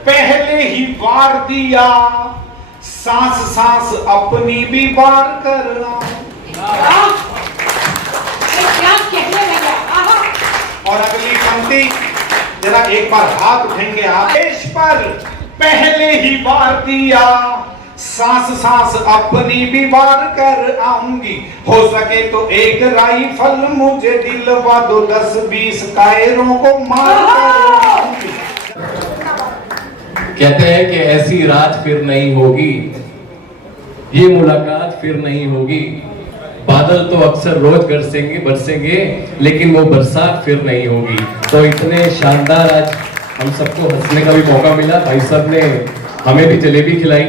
पहले ही वार दिया, सांस सांस अपनी भी वार कर रहा हूं। और अगली पंक्ति जरा एक बार हाथ उठेंगे आप। देश पर पहले ही वार दिया, सांस सांस अपनी भी वार कर आऊंगी। हो सके तो एक राइफल मुझे दिलवा दो, 10-20 कायरों को मार कर आऊंगी। कहते हैं कि ऐसी रात फिर नहीं होगी, ये मुलाकात फिर नहीं होगी। बादल तो अक्सर रोज बरसेंगे, लेकिन वो बरसात फिर नहीं होगी। तो इतने शानदार आज हम सबको हंसने का भी मौका मिला। भाई साहब ने हमें भी जलेबी खिलाई।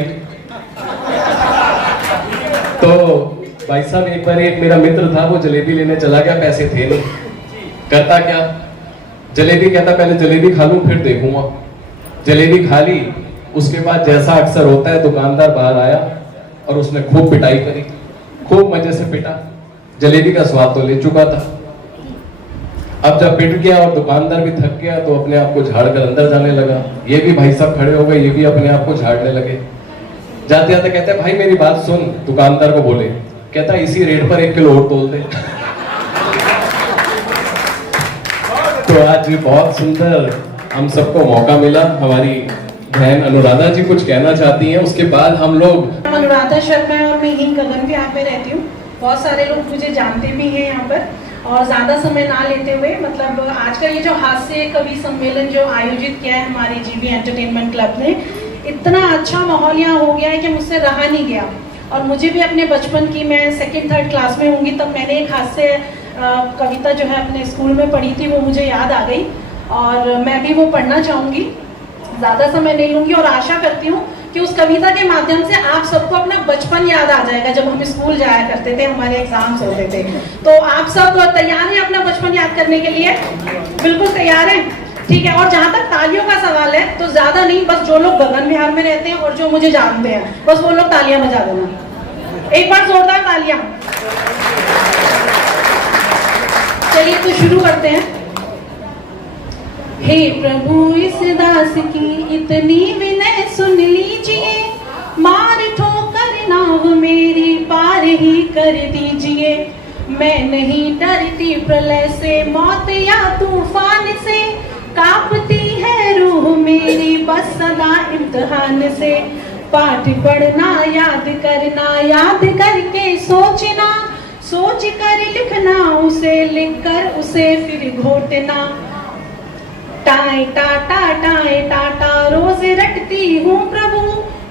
तो भाई साहब एक बार एक मेरा मित्र था, वो जलेबी लेने चला गया, पैसे थे नहीं। करता क्या, जलेबी कहता पहले जलेबी खा लूं फिर देखूंगा। जलेबी खा ली, उसके बाद जैसा अक्सर होता है दुकानदार बाहर आया और उसने खूब पिटाई करी, खूब मजे से पिटा। जलेबी का स्वाद तो ले चुका था। अब जब पिट गया और दुकानदार भी थक गया तो अपने आप को झाड़ कर अंदर जाने लगा। ये भी भाई साहब खड़े हो गए, ये भी अपने आप को झाड़ने लगे। जाते जाते कहते हैं भाई मेरी बात सुन। दुकानदार को बोले, कहता इसी रेट पर 1 किलो और तोल दे। तो आज भी बहुत सुंदर हम सबको मौका मिला। हमारी बहन अनुराधा जी कुछ कहना चाहती हैं, उसके बाद हम लोग। अनुराधा शर्मा है और मैं यहीं गगन विहार में रहती हूँ। बहुत सारे लोग मुझे जानते भी हैं यहाँ पर। और ज़्यादा समय ना लेते हुए, मतलब आज का ये जो हास्य कवि सम्मेलन जो आयोजित किया है हमारे जीवी एंटरटेनमेंट क्लब ने, इतना अच्छा माहौल यहाँ हो गया है कि मुझसे रहा नहीं गया। और मुझे भी अपने बचपन की, मैं 2nd-3rd क्लास में होंगी तब मैंने एक हास्य कविता जो है अपने स्कूल में पढ़ी थी, वो मुझे याद आ गई और मैं भी वो पढ़ना चाहूँगी। ज़्यादा समय नहीं लूँगी और आशा करती हूँ कि उस कविता के माध्यम से आप सबको अपना बचपन याद आ जाएगा, जब हम स्कूल जाया करते थे, हमारे एग्जाम्स होते थे। तो आप सब तैयार हैं अपना बचपन याद करने के लिए? बिल्कुल तैयार हैं, ठीक है। और जहाँ तक तालियों का सवाल है तो ज़्यादा नहीं, बस जो लोग गगन विहार में रहते हैं और जो मुझे जानते हैं, बस वो लोग तालियां बजा देना। एक बार जोरदार तालियां। चलिए तो शुरू करते हैं। हे प्रभु इस दास की इतनी विनय सुन लीजिए, मार ठोकर नाव मेरी पार ही कर दीजिए। मैं नहीं डरती प्रलय से, मौत या तूफान से, कांपती है रूह मेरी बस सदा इम्तिहान से। पाठ पढ़ना, याद करना, याद करके सोचना, सोच कर लिखना, उसे लिखकर उसे फिर घोटना। टाए टाटा टाए टाटा रोज रटती हूँ प्रभु,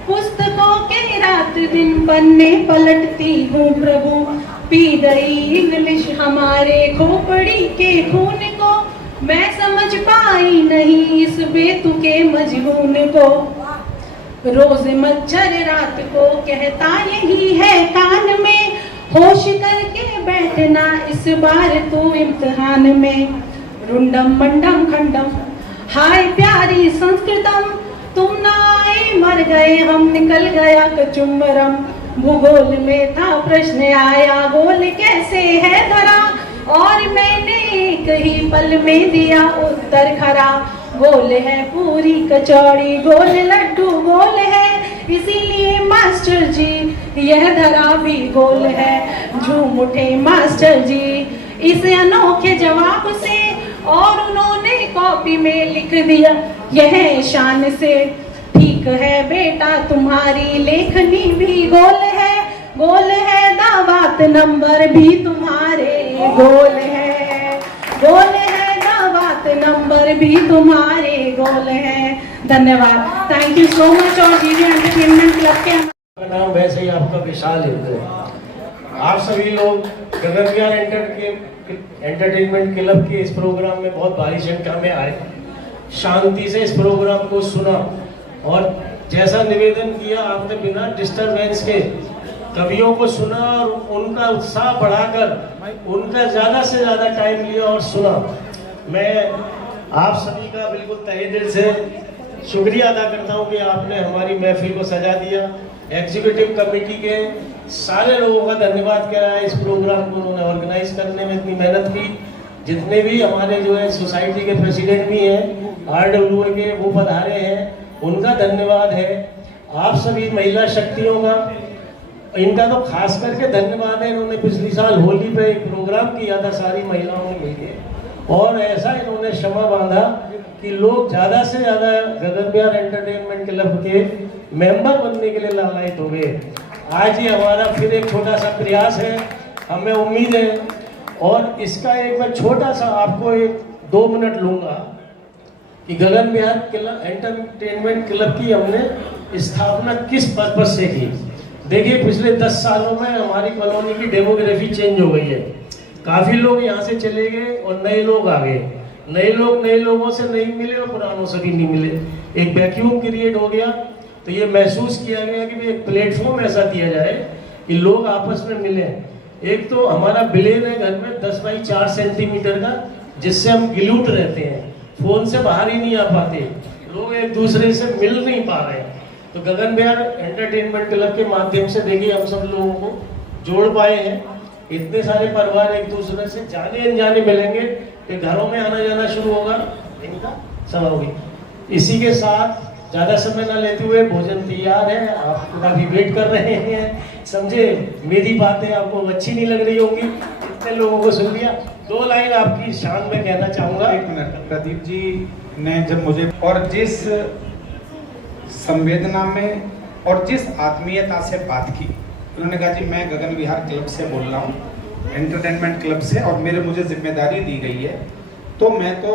पुस्तकों के रात दिन पन्ने पलटती हूँ प्रभु। पी गई इंग्लिश हमारे खोपड़ी के खून को, मैं समझ पाई नहीं इस बेतुके मजहून को। रोज मच्छर रात को कहता यही है कान में, होश करके बैठना इस बार तू इम्तिहान में। रुंडम मंडम खंडम हाय प्यारी संस्कृतम, तुम ना आए मर गए हम निकल गया कचुम्बरम। भूगोल में था प्रश्न आया गोल कैसे है धरा, और मैंने एक ही पल में दिया उत्तर खरा। गोल है पूरी कचौड़ी, गोल लड्डू गोल है, इसीलिए मास्टर जी यह धरा भी गोल है। झूम उठे मास्टर जी इस अनोखे जवाब से, और उन्होंने कॉपी में लिख दिया यह शान से। ठीक है बेटा तुम्हारी लेखनी भी गोल है दावत नंबर भी तुम्हारे गोल है दावत नंबर भी तुम्हारे गोल है। धन्यवाद, थैंक यू सो मच। और जीवी एंटरटेनमेंट क्लब के नाम वैसे ही आपका विशाल है। आप सभी लोग गगन विहार एंटरटेनमेंट क्लब के इस प्रोग्राम में बहुत भारी संख्या में आए, शांति से इस प्रोग्राम को सुना और जैसा निवेदन किया आपने बिना डिस्टरबेंस के कवियों को सुना और उनका उत्साह बढ़ाकर उनका ज़्यादा से ज़्यादा टाइम लिया और सुना। मैं आप सभी का बिल्कुल तहे दिल से शुक्रिया अदा करता हूँ कि आपने हमारी महफिल को सजा दिया। एग्जीक्यूटिव कमेटी के सारे लोगों का धन्यवाद कह रहा है, इस प्रोग्राम को उन्होंने ऑर्गेनाइज करने में इतनी मेहनत की। जितने भी हमारे जो है सोसाइटी के प्रेसिडेंट भी हैं, RWA के, वो पधारे हैं, उनका धन्यवाद है। आप सभी महिला शक्तियों का, इनका तो खास करके धन्यवाद है। इन्होंने पिछली साल होली पे एक प्रोग्राम किया था सारी महिलाओं ने मिलकर, और ऐसा इन्होंने क्षमा बांधा कि लोग ज़्यादा से ज़्यादा गगन विहार एंटरटेनमेंट क्लब के मेंबर बनने के लिए लालायित हो गए। आज ये हमारा फिर एक छोटा सा प्रयास है, हमें उम्मीद है। और इसका एक मैं छोटा सा आपको एक 2 मिनट लूँगा कि गगन विहार क्लब एंटरटेनमेंट क्लब की हमने स्थापना किस पर्पज से की। देखिए पिछले 10 सालों में हमारी कॉलोनी की डेमोग्राफी चेंज हो गई है। काफ़ी लोग यहाँ से चले गए और नए लोग आ गए। नए लोगों से नहीं मिले और पुरानों से भी नहीं मिले। एक वैक्यूम क्रिएट हो गया। तो ये महसूस किया गया कि एक प्लेटफॉर्म ऐसा दिया जाए कि लोग आपस में मिलें। एक तो हमारा बिलेन है घर में 10 बाई 4 सेंटीमीटर का, जिससे हम गिलूट रहते हैं, फोन से बाहर ही नहीं आ पाते, लोग एक दूसरे से मिल नहीं पा रहे हैं। तो गगन विहार एंटरटेनमेंट क्लब के माध्यम से देखिए हम सब लोगों को जोड़ पाए हैं। इतने सारे परिवार एक दूसरे से जाने अनजाने मिलेंगे, कि घरों में आना जाना शुरू होगा, इनका समय होगी। इसी के साथ ज़्यादा समय ना लेते हुए भोजन तैयार है, आप काफ़ी वेट कर रहे हैं, समझे। मेरी बातें आपको अच्छी नहीं लग रही होंगी, इतने लोगों को सुन लिया। 2 लाइन आपकी शान में कहना चाहूँगा। 1 मिनट। प्रदीप जी ने जब मुझे और जिस संवेदना में और जिस आत्मीयता से बात की, उन्होंने कहा जी मैं गगन विहार क्लब से बोल रहा हूँ, एंटरटेनमेंट क्लब से, और मुझे जिम्मेदारी दी गई है। तो मैं तो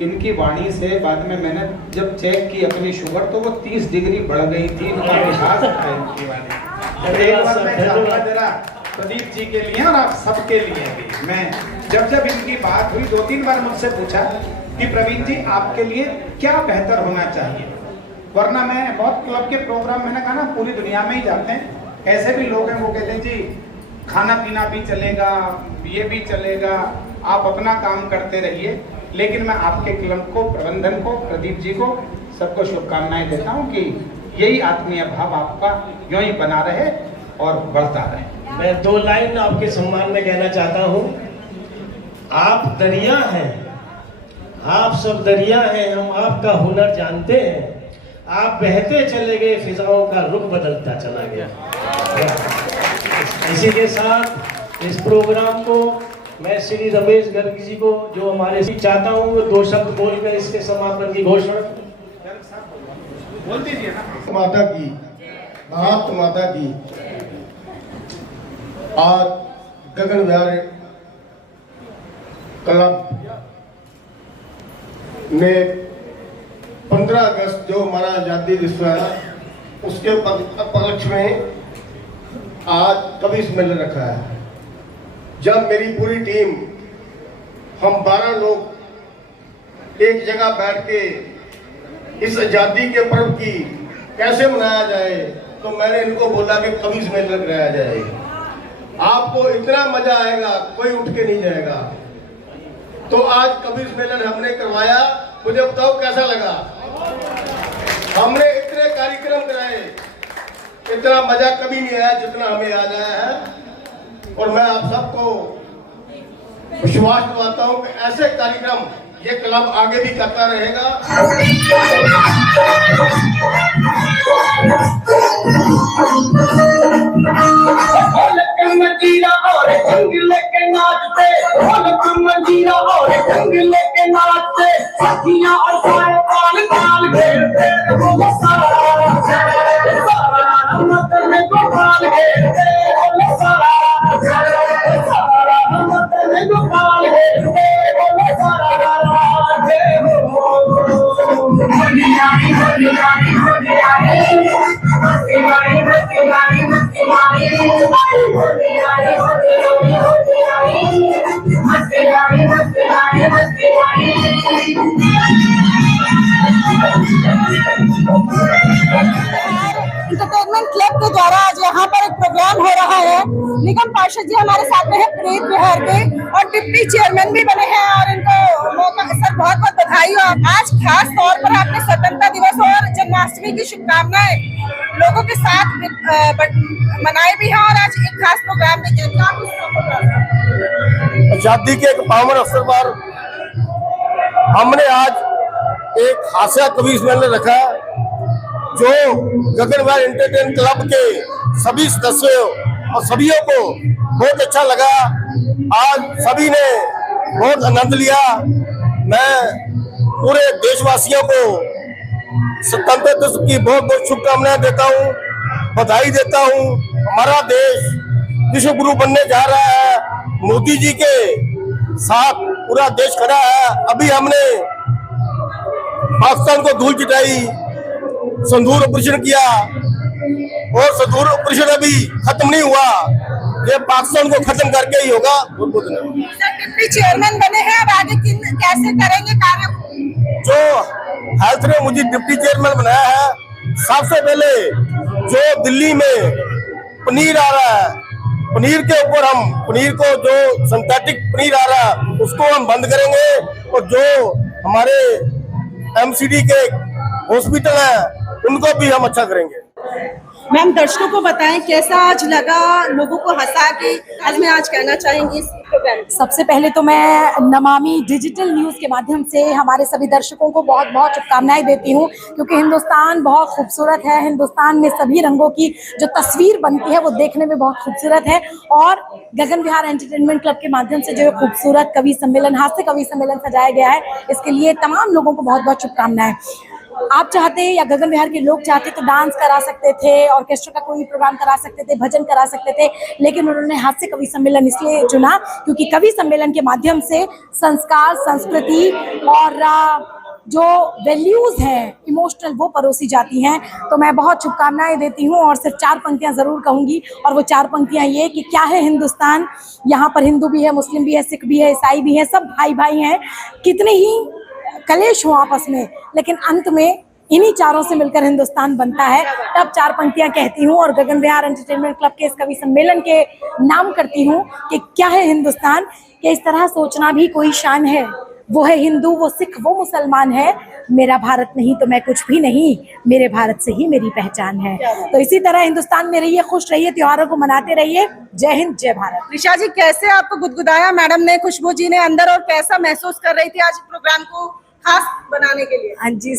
इनकी वाणी से बाद में मैंने जब चेक की अपनी शुगर, तो वो 30 डिग्री बढ़ गई थी। इनका मिजाज था इनकी वाणी। एक बार मैं चाहूँगा जरा प्रदीप जी के लिए और आप सबके लिए भी, मैं जब इनकी बात हुई 2-3 बार मुझसे पूछा कि प्रवीण जी आपके लिए क्या बेहतर होना चाहिए, वरना मैं बहुत क्लब के प्रोग्राम, मैंने कहा ना पूरी दुनिया में ही जाते हैं, ऐसे भी लोग हैं वो कहते हैं जी खाना पीना भी चलेगा, ये भी चलेगा, आप अपना काम करते रहिए। लेकिन मैं आपके क्लब को, प्रबंधन को, प्रदीप जी को, सबको शुभकामनाएं देता हूं कि यही आत्मीय भाव आपका यूं ही बना रहे और बढ़ता रहे। मैं 2 लाइन आपके सम्मान में कहना चाहता हूं। आप दरिया हैं, आप सब दरिया हैं, हम आपका हुनर जानते हैं। आप बहते चले गए, फिजाओं का रुख बदलता चला गया। इसी के साथ इस प्रोग्राम को मैं श्री रमेश गर्ग जी को, जो हमारे चाहता हूँ, वो 2 शब्द बोलकर इसके समापन की घोषणा बोल दीजिए ना। माता की, भारत माता की। आज गगन विहार क्लब ने 15 अगस्त जो हमारा आजादी दिवस है, उसके उपलक्ष्य में आज कवि सम्मेलन रखा है। जब मेरी पूरी टीम, हम 12 लोग एक जगह बैठ के इस आजादी के पर्व की कैसे मनाया जाए, तो मैंने इनको बोला कि कवि सम्मेलन कराया जाए। आपको इतना मजा आएगा, कोई उठ के नहीं जाएगा। तो आज कवि सम्मेलन हमने करवाया, मुझे बताओ कैसा लगा। हमने इतने कार्यक्रम कराए, इतना मजा कभी नहीं आया जितना हमें आज आया है। और मैं आप सबको विश्वास दिलाता हूं कि ऐसे कार्यक्रम ये क्लब आगे भी करता रहेगा। मंजीरा और जंगल के नाचते, मंजीरा और जंगल के नाचते, सखियां और सारे काल काल घेरते, वो सारा मत में गोपाल घेरते, वो सारा मत में गोपाल घेरते, वो सारा राधे हो। होलियारी होलियारी होलियारी मस्ती मस्ती मस्ती होलियारी होलियारी होलियारी मस्ती मस्ती मस्ती एंटरटेनमेंट क्लब के द्वारा आज यहाँ पर एक प्रोग्राम हो रहा है। निगम पार्षद जी हमारे साथ में है प्रीत विहार के, और डिप्टी चेयरमैन भी बने हैं, और इनको मौका सर बहुत बहुत बधाई हो। आज खास तौर पर आपने स्वतंत्रता दिवस और जन्माष्टमी की शुभकामनाएं लोगों के साथ मनाई भी है, और आज एक खास प्रोग्राम भी किया। आजादी के एक पावन अवसर पर हमने आज एक हास्य कवि सम्मेलन रखा, जो गगन विहार एंटरटेनमेंट क्लब के सभी सदस्यों और सभीयों को बहुत अच्छा लगा। आज सभी ने बहुत आनंद लिया। मैं पूरे देशवासियों को स्वतंत्रता दिवस की बहुत बहुत शुभकामनाएं देता हूं, बधाई देता हूं। हमारा देश विश्व गुरु बनने जा रहा है, मोदी जी के साथ पूरा देश खड़ा है। अभी हमने पाकिस्तान को धूल चिटाई, संदूर ऑपरेशन किया, और संदूर ऑपरेशन अभी खत्म नहीं हुआ। ये पाकिस्तान को खत्म करके ही होगा। बहुत बहुत धन्यवाद। सर डिप्टी चेयरमैन बने हैं, अब आगे कैसे करेंगे कार्य? जो हेल्थ ने मुझे डिप्टी चेयरमैन बनाया है, सबसे पहले जो दिल्ली में पनीर आ रहा है, पनीर के ऊपर हम पनीर को जो सिंथेटिक पनीर आ रहा है उसको हम बंद करेंगे, और जो हमारे एमसीडी के हॉस्पिटल है उनको भी हम अच्छा करेंगे। मैम दर्शकों को बताएं कैसा आज लगा, लोगों को हंसा के आज मैं आज कहना चाहेंगी इस प्रोग्राम? सबसे पहले तो मैं नमामि डिजिटल न्यूज़ के माध्यम से हमारे सभी दर्शकों को बहुत बहुत शुभकामनाएं देती हूं, क्योंकि हिंदुस्तान बहुत खूबसूरत है। हिंदुस्तान में सभी रंगों की जो तस्वीर बनती है वो देखने में बहुत खूबसूरत है, और गगन विहार एंटरटेनमेंट क्लब के माध्यम से जो खूबसूरत कवि सम्मेलन, हास्य कवि सम्मेलन सजाया गया है, इसके लिए तमाम लोगों को बहुत बहुत शुभकामनाएं। आप चाहते या गगन विहार के लोग चाहते तो डांस करा सकते थे, ऑर्केस्ट्रा का कोई प्रोग्राम करा सकते थे, भजन करा सकते थे, लेकिन उन्होंने हास्य कवि सम्मेलन इसलिए चुना क्योंकि कवि सम्मेलन के माध्यम से संस्कार, संस्कृति और जो वैल्यूज हैं इमोशनल वो परोसी जाती हैं। तो मैं बहुत शुभकामनाएं देती हूं, और सिर्फ 4 पंक्तियां जरूर कहूंगी, और वो 4 पंक्तियां ये कि क्या है हिंदुस्तान, यहाँ पर हिंदू भी है, मुस्लिम भी है, सिख भी है, ईसाई भी है, सब भाई भाई हैं। कितने ही कलेश हो आपस में, लेकिन अंत में इन्हीं चारों से मिलकर हिंदुस्तान बनता है। तब 4 पंक्तियां कहती हूँ और गगन विहार एंटरटेनमेंट क्लब के इस कवि सम्मेलन के नाम करती हूँ कि क्या है हिंदुस्तान, कि इस तरह सोचना भी कोई शान है, वो है हिंदू, वो सिख, वो मुसलमान है, मेरा भारत नहीं तो मैं कुछ भी नहीं, मेरे भारत से ही मेरी पहचान है। तो इसी तरह हिंदुस्तान में रहिए, खुश रहिए, त्योहारों को मनाते रहिए। जय हिंद, जय भारत। ऋषा जी कैसे आपको गुदगुदाया मैडम ने, खुशबू जी ने अंदर, और कैसा महसूस कर रही थी आज प्रोग्राम को खास बनाने के लिए? हाँ जी,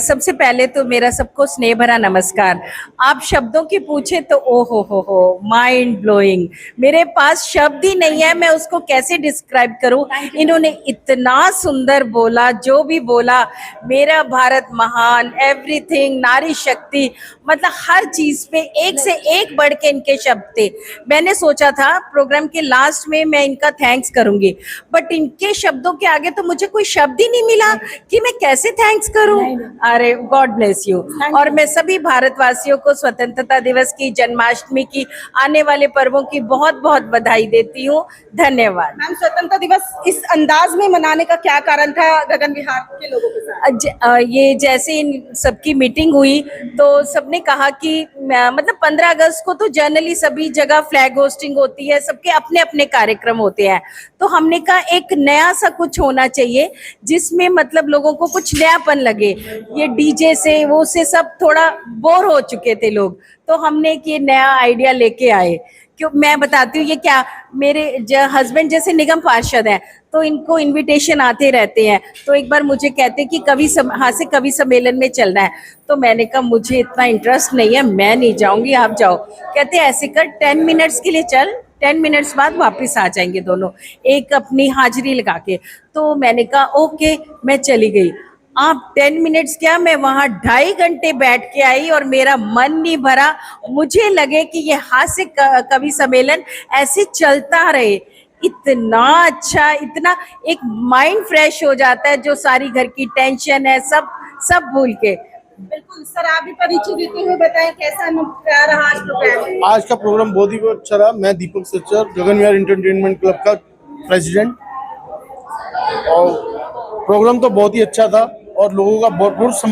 सबसे पहले तो मेरा सबको स्नेह भरा नमस्कार। आप शब्दों की पूछे तो ओ हो माइंड ब्लोइंग, मेरे पास शब्द ही नहीं है, मैं उसको कैसे डिस्क्राइब करूं। इन्होंने इतना सुंदर बोला, जो भी बोला, मेरा भारत महान, एवरीथिंग, नारी शक्ति, मतलब हर चीज पे एक से एक बढ़ के इनके शब्द थे। मैंने सोचा था प्रोग्राम के लास्ट में मैं इनका थैंक्स करूंगी, बट इनके शब्दों के आगे तो मुझे कोई शब्द ही नहीं मिला कि मैं कैसे थैंक्स करूं। अरे गॉड ब्लेस यू। और मैं सभी भारतवासियों को स्वतंत्रता दिवस की, जन्माष्टमी की, आने वाले पर्वों की बहुत बहुत बधाई देती हूँ। धन्यवाद। मैम स्वतंत्रता दिवस इस अंदाज में मनाने का क्या कारण था गगन विहार के लोगों के साथ? ये जैसे इन सबकी मीटिंग हुई तो सबने कहा कि मतलब 15 अगस्त को तो जनरली सभी जगह फ्लैग होस्टिंग होती है, सबके अपने अपने कार्यक्रम होते हैं, तो हमने कहा एक नया सा कुछ होना चाहिए जिसमें मतलब लोगों को कुछ नयापन लगे। ये डीजे से वो से सब थोड़ा बोर हो चुके थे लोग, तो हमने एक ये नया आइडिया लेके आए। क्यों मैं बताती हूँ, ये क्या, मेरे हस्बैंड जैसे निगम पार्षद हैं तो इनको इनविटेशन आते रहते हैं, तो एक बार मुझे कहते कि हास्य कवि सम्मेलन में चलना है, तो मैंने कहा मुझे इतना इंटरेस्ट नहीं है, मैं नहीं जाऊंगी, आप जाओ। कहते ऐसे कर 10 मिनट्स के लिए चल, 10 मिनट्स बाद वापस आ जाएंगे दोनों, एक अपनी हाजिरी लगा के। तो मैंने कहा ओके, मैं चली गई। आप 10 मिनट्स क्या, मैं वहां 2.5 घंटे बैठ के आई और मेरा मन नहीं भरा। मुझे लगे कि ये हास्य कवि सम्मेलन ऐसे चलता रहे, इतना अच्छा, इतना एक माइंड फ्रेश हो जाता है, जो सारी घर की टेंशन है सब भूल के। बिल्कुल सर, आप भी परिचय देते हुए बताएं कैसा रहा आज प्रोग्राम? आज का प्रोग्राम बहुत ही अच्छा रहा। मैं दीपक सच्चर, गगन विहार एंटरटेनमेंट क्लब का प्रेसिडेंट, और प्रोग्राम तो बहुत ही अच्छा था और लोगों का बहुत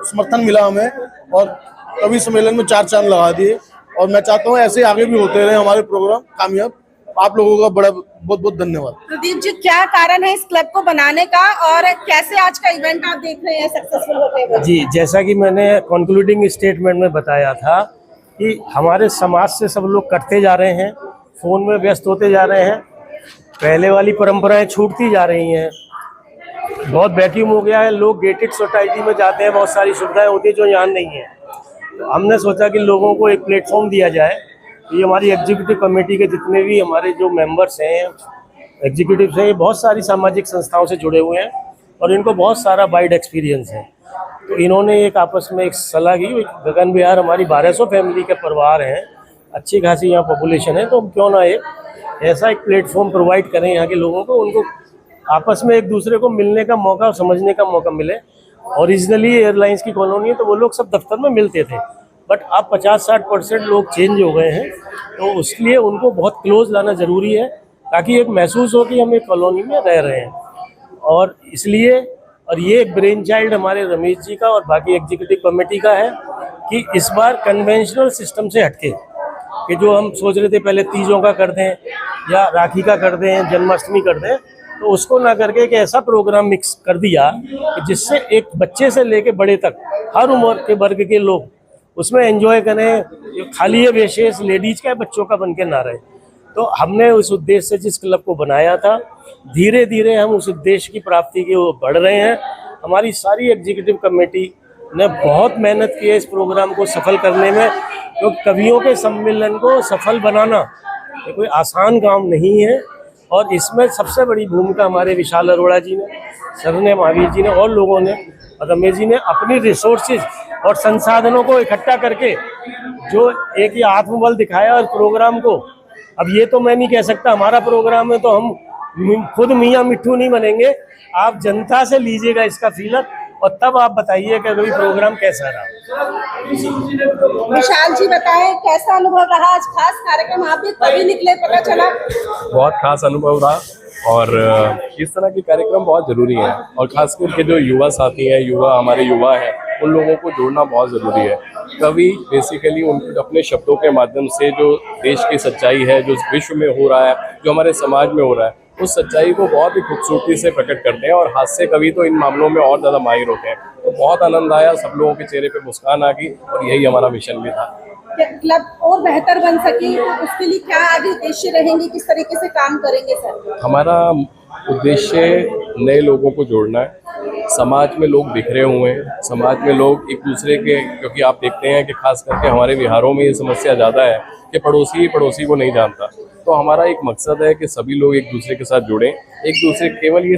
समर्थन मिला हमें, और कवि सम्मेलन में 4 चांद लगा दिए, और मैं चाहता हूँ ऐसे आगे भी होते रहे हमारे प्रोग्राम कामयाब। आप लोगों का बहुत बहुत धन्यवाद। प्रदीप जी, क्या कारण है इस क्लब को बनाने का, और कैसे आज का इवेंट आप देख रहे हैं सक्सेसफुल होते हुए? जी, जैसा कि मैंने कंक्लूडिंग स्टेटमेंट में बताया था कि हमारे समाज से सब लोग कटते जा रहे हैं, फोन में व्यस्त होते जा रहे हैं, पहले वाली परंपराएं छूटती जा रही हैं, बहुत वैक्यूम हो गया है, लोग गेटेड सोसाइटी में जाते हैं, बहुत सारी सुविधाएं होती है जो यहाँ नहीं है। तो हमने सोचा कि लोगों को एक प्लेटफॉर्म दिया जाए। ये हमारी एग्जीक्यूटिव कमेटी के जितने भी हमारे जो मेंबर्स हैं, एग्जीक्यूटिव्स हैं, ये बहुत सारी सामाजिक संस्थाओं से जुड़े हुए हैं और इनको बहुत सारा वाइड एक्सपीरियंस है। तो इन्होंने एक आपस में एक सलाह की, गगन विहार हमारी 1200 फैमिली के परिवार हैं, अच्छी खासी यहाँ पॉपुलेशन है, तो क्यों ना एक ऐसा एक प्लेटफॉर्म प्रोवाइड करें यहाँ के लोगों को, उनको आपस में एक दूसरे को मिलने का मौका, समझने का मौका मिले। ओरिजिनली एयरलाइंस की कॉलोनी है तो वो लोग सब दफ्तर में मिलते थे, बट अब 50-60% लोग चेंज हो गए हैं, तो उसलिए उनको बहुत क्लोज लाना ज़रूरी है ताकि एक महसूस हो कि हम एक कॉलोनी में रह रहे हैं। और इसलिए और ये ब्रेन चाइल्ड हमारे रमेश जी का और बाकी एग्जीक्यूटिव कमेटी का है कि इस बार कन्वेंशनल सिस्टम से हटके कि जो हम सोच रहे थे पहले तीजों का कर दें या राखी का कर दें, जन्माष्टमी कर दें, तो उसको ना करके एक ऐसा प्रोग्राम मिक्स कर दिया कि जिससे एक बच्चे से लेके बड़े तक हर उम्र के वर्ग के लोग उसमें एंजॉय करें। खाली ये विशेष लेडीज का बच्चों का बन के ना रहे। तो हमने उस उद्देश्य से जिस क्लब को बनाया था, धीरे धीरे हम उस उद्देश्य की प्राप्ति की ओर बढ़ रहे हैं। हमारी सारी एग्जीक्यूटिव कमेटी ने बहुत मेहनत की है इस प्रोग्राम को सफल करने में। तो कवियों के सम्मेलन को सफल बनाना ये कोई आसान काम नहीं है, और इसमें सबसे बड़ी भूमिका हमारे विशाल अरोड़ा जी ने, सर ने, महावीर जी ने और लोगों ने, रमेश जी ने अपनी रिसोर्सेज और संसाधनों को इकट्ठा करके जो एक ही आत्मबल दिखाया और प्रोग्राम को। अब ये तो मैं नहीं कह सकता हमारा प्रोग्राम है तो हम खुद मियाँ मिट्ठू नहीं बनेंगे। आप जनता से लीजिएगा इसका फीलर और तब आप बताइए कि अभी प्रोग्राम कैसा रहा। विशाल जी बताएं कैसा अनुभव रहा आज खास कार्यक्रम, आप भी कभी निकले पता चला? बहुत खास अनुभव रहा और इस तरह के कार्यक्रम बहुत ज़रूरी है, और खास करके जो युवा साथी हैं, हमारे युवा हैं, उन लोगों को जोड़ना बहुत ज़रूरी है। कवि बेसिकली उन अपने शब्दों के माध्यम से जो देश की सच्चाई है, जो विश्व में हो रहा है, जो हमारे समाज में हो रहा है, उस सच्चाई को बहुत ही खूबसूरती से प्रकट करते हैं, और हास्य कवि तो इन मामलों में और ज़्यादा माहिर होते हैं। तो बहुत आनंद आया, सब लोगों के चेहरे पे मुस्कान आ गई, और यही हमारा मिशन भी था। क्लब और बेहतर बन सके तो उसके लिए क्या आगे उद्देश्य रहेंगे, किस तरीके से काम करेंगे सर? हमारा उद्देश्य नए लोगों को जोड़ना है। समाज में लोग बिखरे हुए हैं, समाज में लोग एक दूसरे के, क्योंकि आप देखते हैं कि खास करके हमारे बिहारों में ये समस्या ज़्यादा है कि पड़ोसी को नहीं जानता। तो हमारा एक मकसद है कि सभी लोग एक दूसरे के साथ जुड़ें, एक दूसरे केवल ये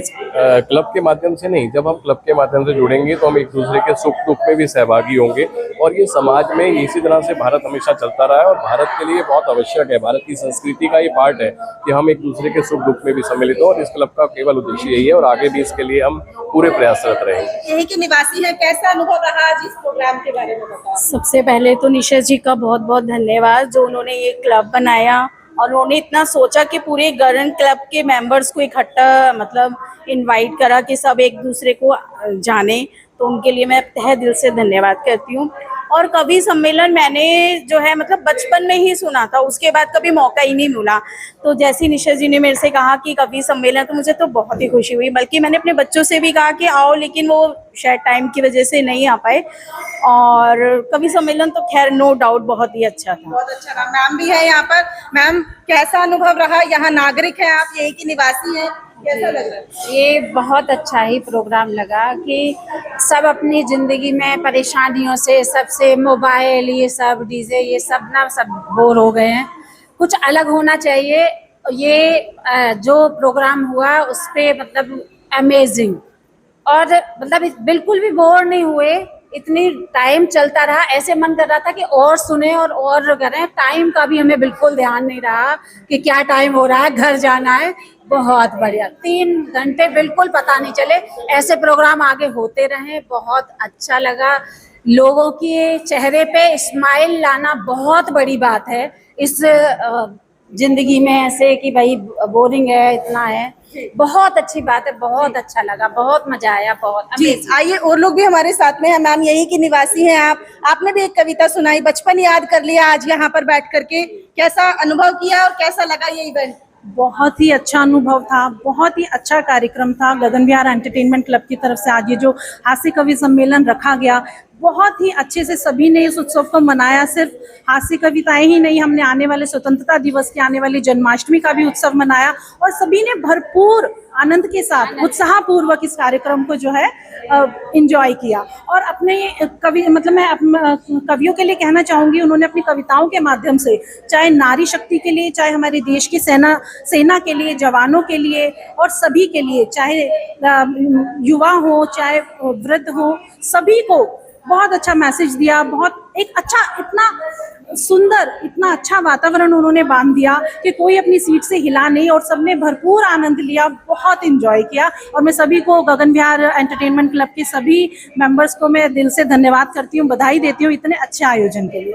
क्लब के माध्यम से नहीं, जब हम क्लब के माध्यम से जुड़ेंगे तो हम एक दूसरे के सुख दुख में भी सहभागी होंगे, और ये समाज में इसी तरह से भारत हमेशा चलता रहा है, और भारत के लिए बहुत आवश्यक है, भारत की संस्कृति का ये पार्ट है कि हम एक दूसरे के सुख दुख में भी सम्मिलित हों, और इस क्लब का केवल उद्देश्य यही है, और आगे भी इसके लिए हम पूरे प्रयासरत रहेंगे। यही के निवासी हैं, कैसा अनुभव रहा आज इस प्रोग्राम के बारे में बताओ? सबसे पहले तो निशा जी का बहुत बहुत धन्यवाद जो उन्होंने ये क्लब बनाया, और उन्होंने इतना सोचा कि पूरे गगन क्लब के मेंबर्स को इकट्ठा मतलब इनवाइट करा कि सब एक दूसरे को जाने, तो उनके लिए मैं तहे दिल से धन्यवाद करती हूँ। और कवि सम्मेलन मैंने जो है मतलब बचपन में ही सुना था, उसके बाद कभी मौका ही नहीं मिला। तो जैसे निशा जी ने मेरे से कहा कि कवि सम्मेलन, तो मुझे तो बहुत ही खुशी हुई, बल्कि मैंने अपने बच्चों से भी कहा कि आओ, लेकिन वो शायद टाइम की वजह से नहीं आ पाए। और कवि सम्मेलन तो खैर नो डाउट बहुत ही अच्छा था। बहुत अच्छा रहा। मैम भी है यहाँ पर। मैम कैसा अनुभव रहा? यहाँ नागरिक हैं आप, यही की निवासी हैं, कैसा लग रहा है? ये बहुत अच्छा ही प्रोग्राम लगा कि सब अपनी ज़िंदगी में परेशानियों से, सबसे मोबाइल, ये सब डीजे, ये सब ना सब बोर हो गए हैं, कुछ अलग होना चाहिए। ये जो प्रोग्राम हुआ उस पर मतलब अमेजिंग, और मतलब बिल्कुल भी बोर नहीं हुए, इतनी टाइम चलता रहा, ऐसे मन कर रहा था कि और सुने और करें। टाइम का भी हमें बिल्कुल ध्यान नहीं रहा कि क्या टाइम हो रहा है, घर जाना है। बहुत बढ़िया, 3 घंटे बिल्कुल पता नहीं चले। ऐसे प्रोग्राम आगे होते रहे, बहुत अच्छा लगा। लोगों के चेहरे पे स्माइल लाना बहुत बड़ी बात है इस जिंदगी में, ऐसे कि भाई बोरिंग है, इतना है, बहुत अच्छी बात है। बहुत अच्छा लगा, बहुत मजा आया, बहुत। जी आइए, और लोग भी हमारे साथ में हैं। मैम यही की निवासी हैं आप, आपने भी एक कविता सुनाई, बचपन याद कर लिया आज यहाँ पर बैठ करके, कैसा अनुभव किया और कैसा लगा ये इवेंट? बहुत ही अच्छा अनुभव था, बहुत ही अच्छा कार्यक्रम था गगन विहार एंटरटेनमेंट क्लब की तरफ से। आज ये जो हास्य कवि सम्मेलन रखा गया, बहुत ही अच्छे से सभी ने इस उत्सव को मनाया। सिर्फ हास्य कविताएं ही नहीं, हमने आने वाले स्वतंत्रता दिवस की, आने वाली जन्माष्टमी का भी उत्सव मनाया, और सभी ने भरपूर आनंद के साथ उत्साहपूर्वक इस कार्यक्रम को जो है एंजॉय किया। और अपने कवि मतलब मैं कवियों के लिए कहना चाहूँगी, उन्होंने अपनी कविताओं के माध्यम से, चाहे नारी शक्ति के लिए, चाहे हमारे देश की सेना के लिए, जवानों के लिए और सभी के लिए, चाहे युवा हो चाहे वृद्ध हो, सभी को बहुत अच्छा मैसेज दिया। बहुत एक अच्छा, इतना सुंदर, इतना अच्छा वातावरण उन्होंने बांध दिया कि कोई अपनी सीट से हिला नहीं और सबने भरपूर आनंद लिया, बहुत एंजॉय किया। और मैं सभी को, गगन विहार एंटरटेनमेंट क्लब के सभी मेंबर्स को मैं दिल से धन्यवाद करती हूँ, बधाई देती हूँ इतने अच्छे आयोजन के लिए।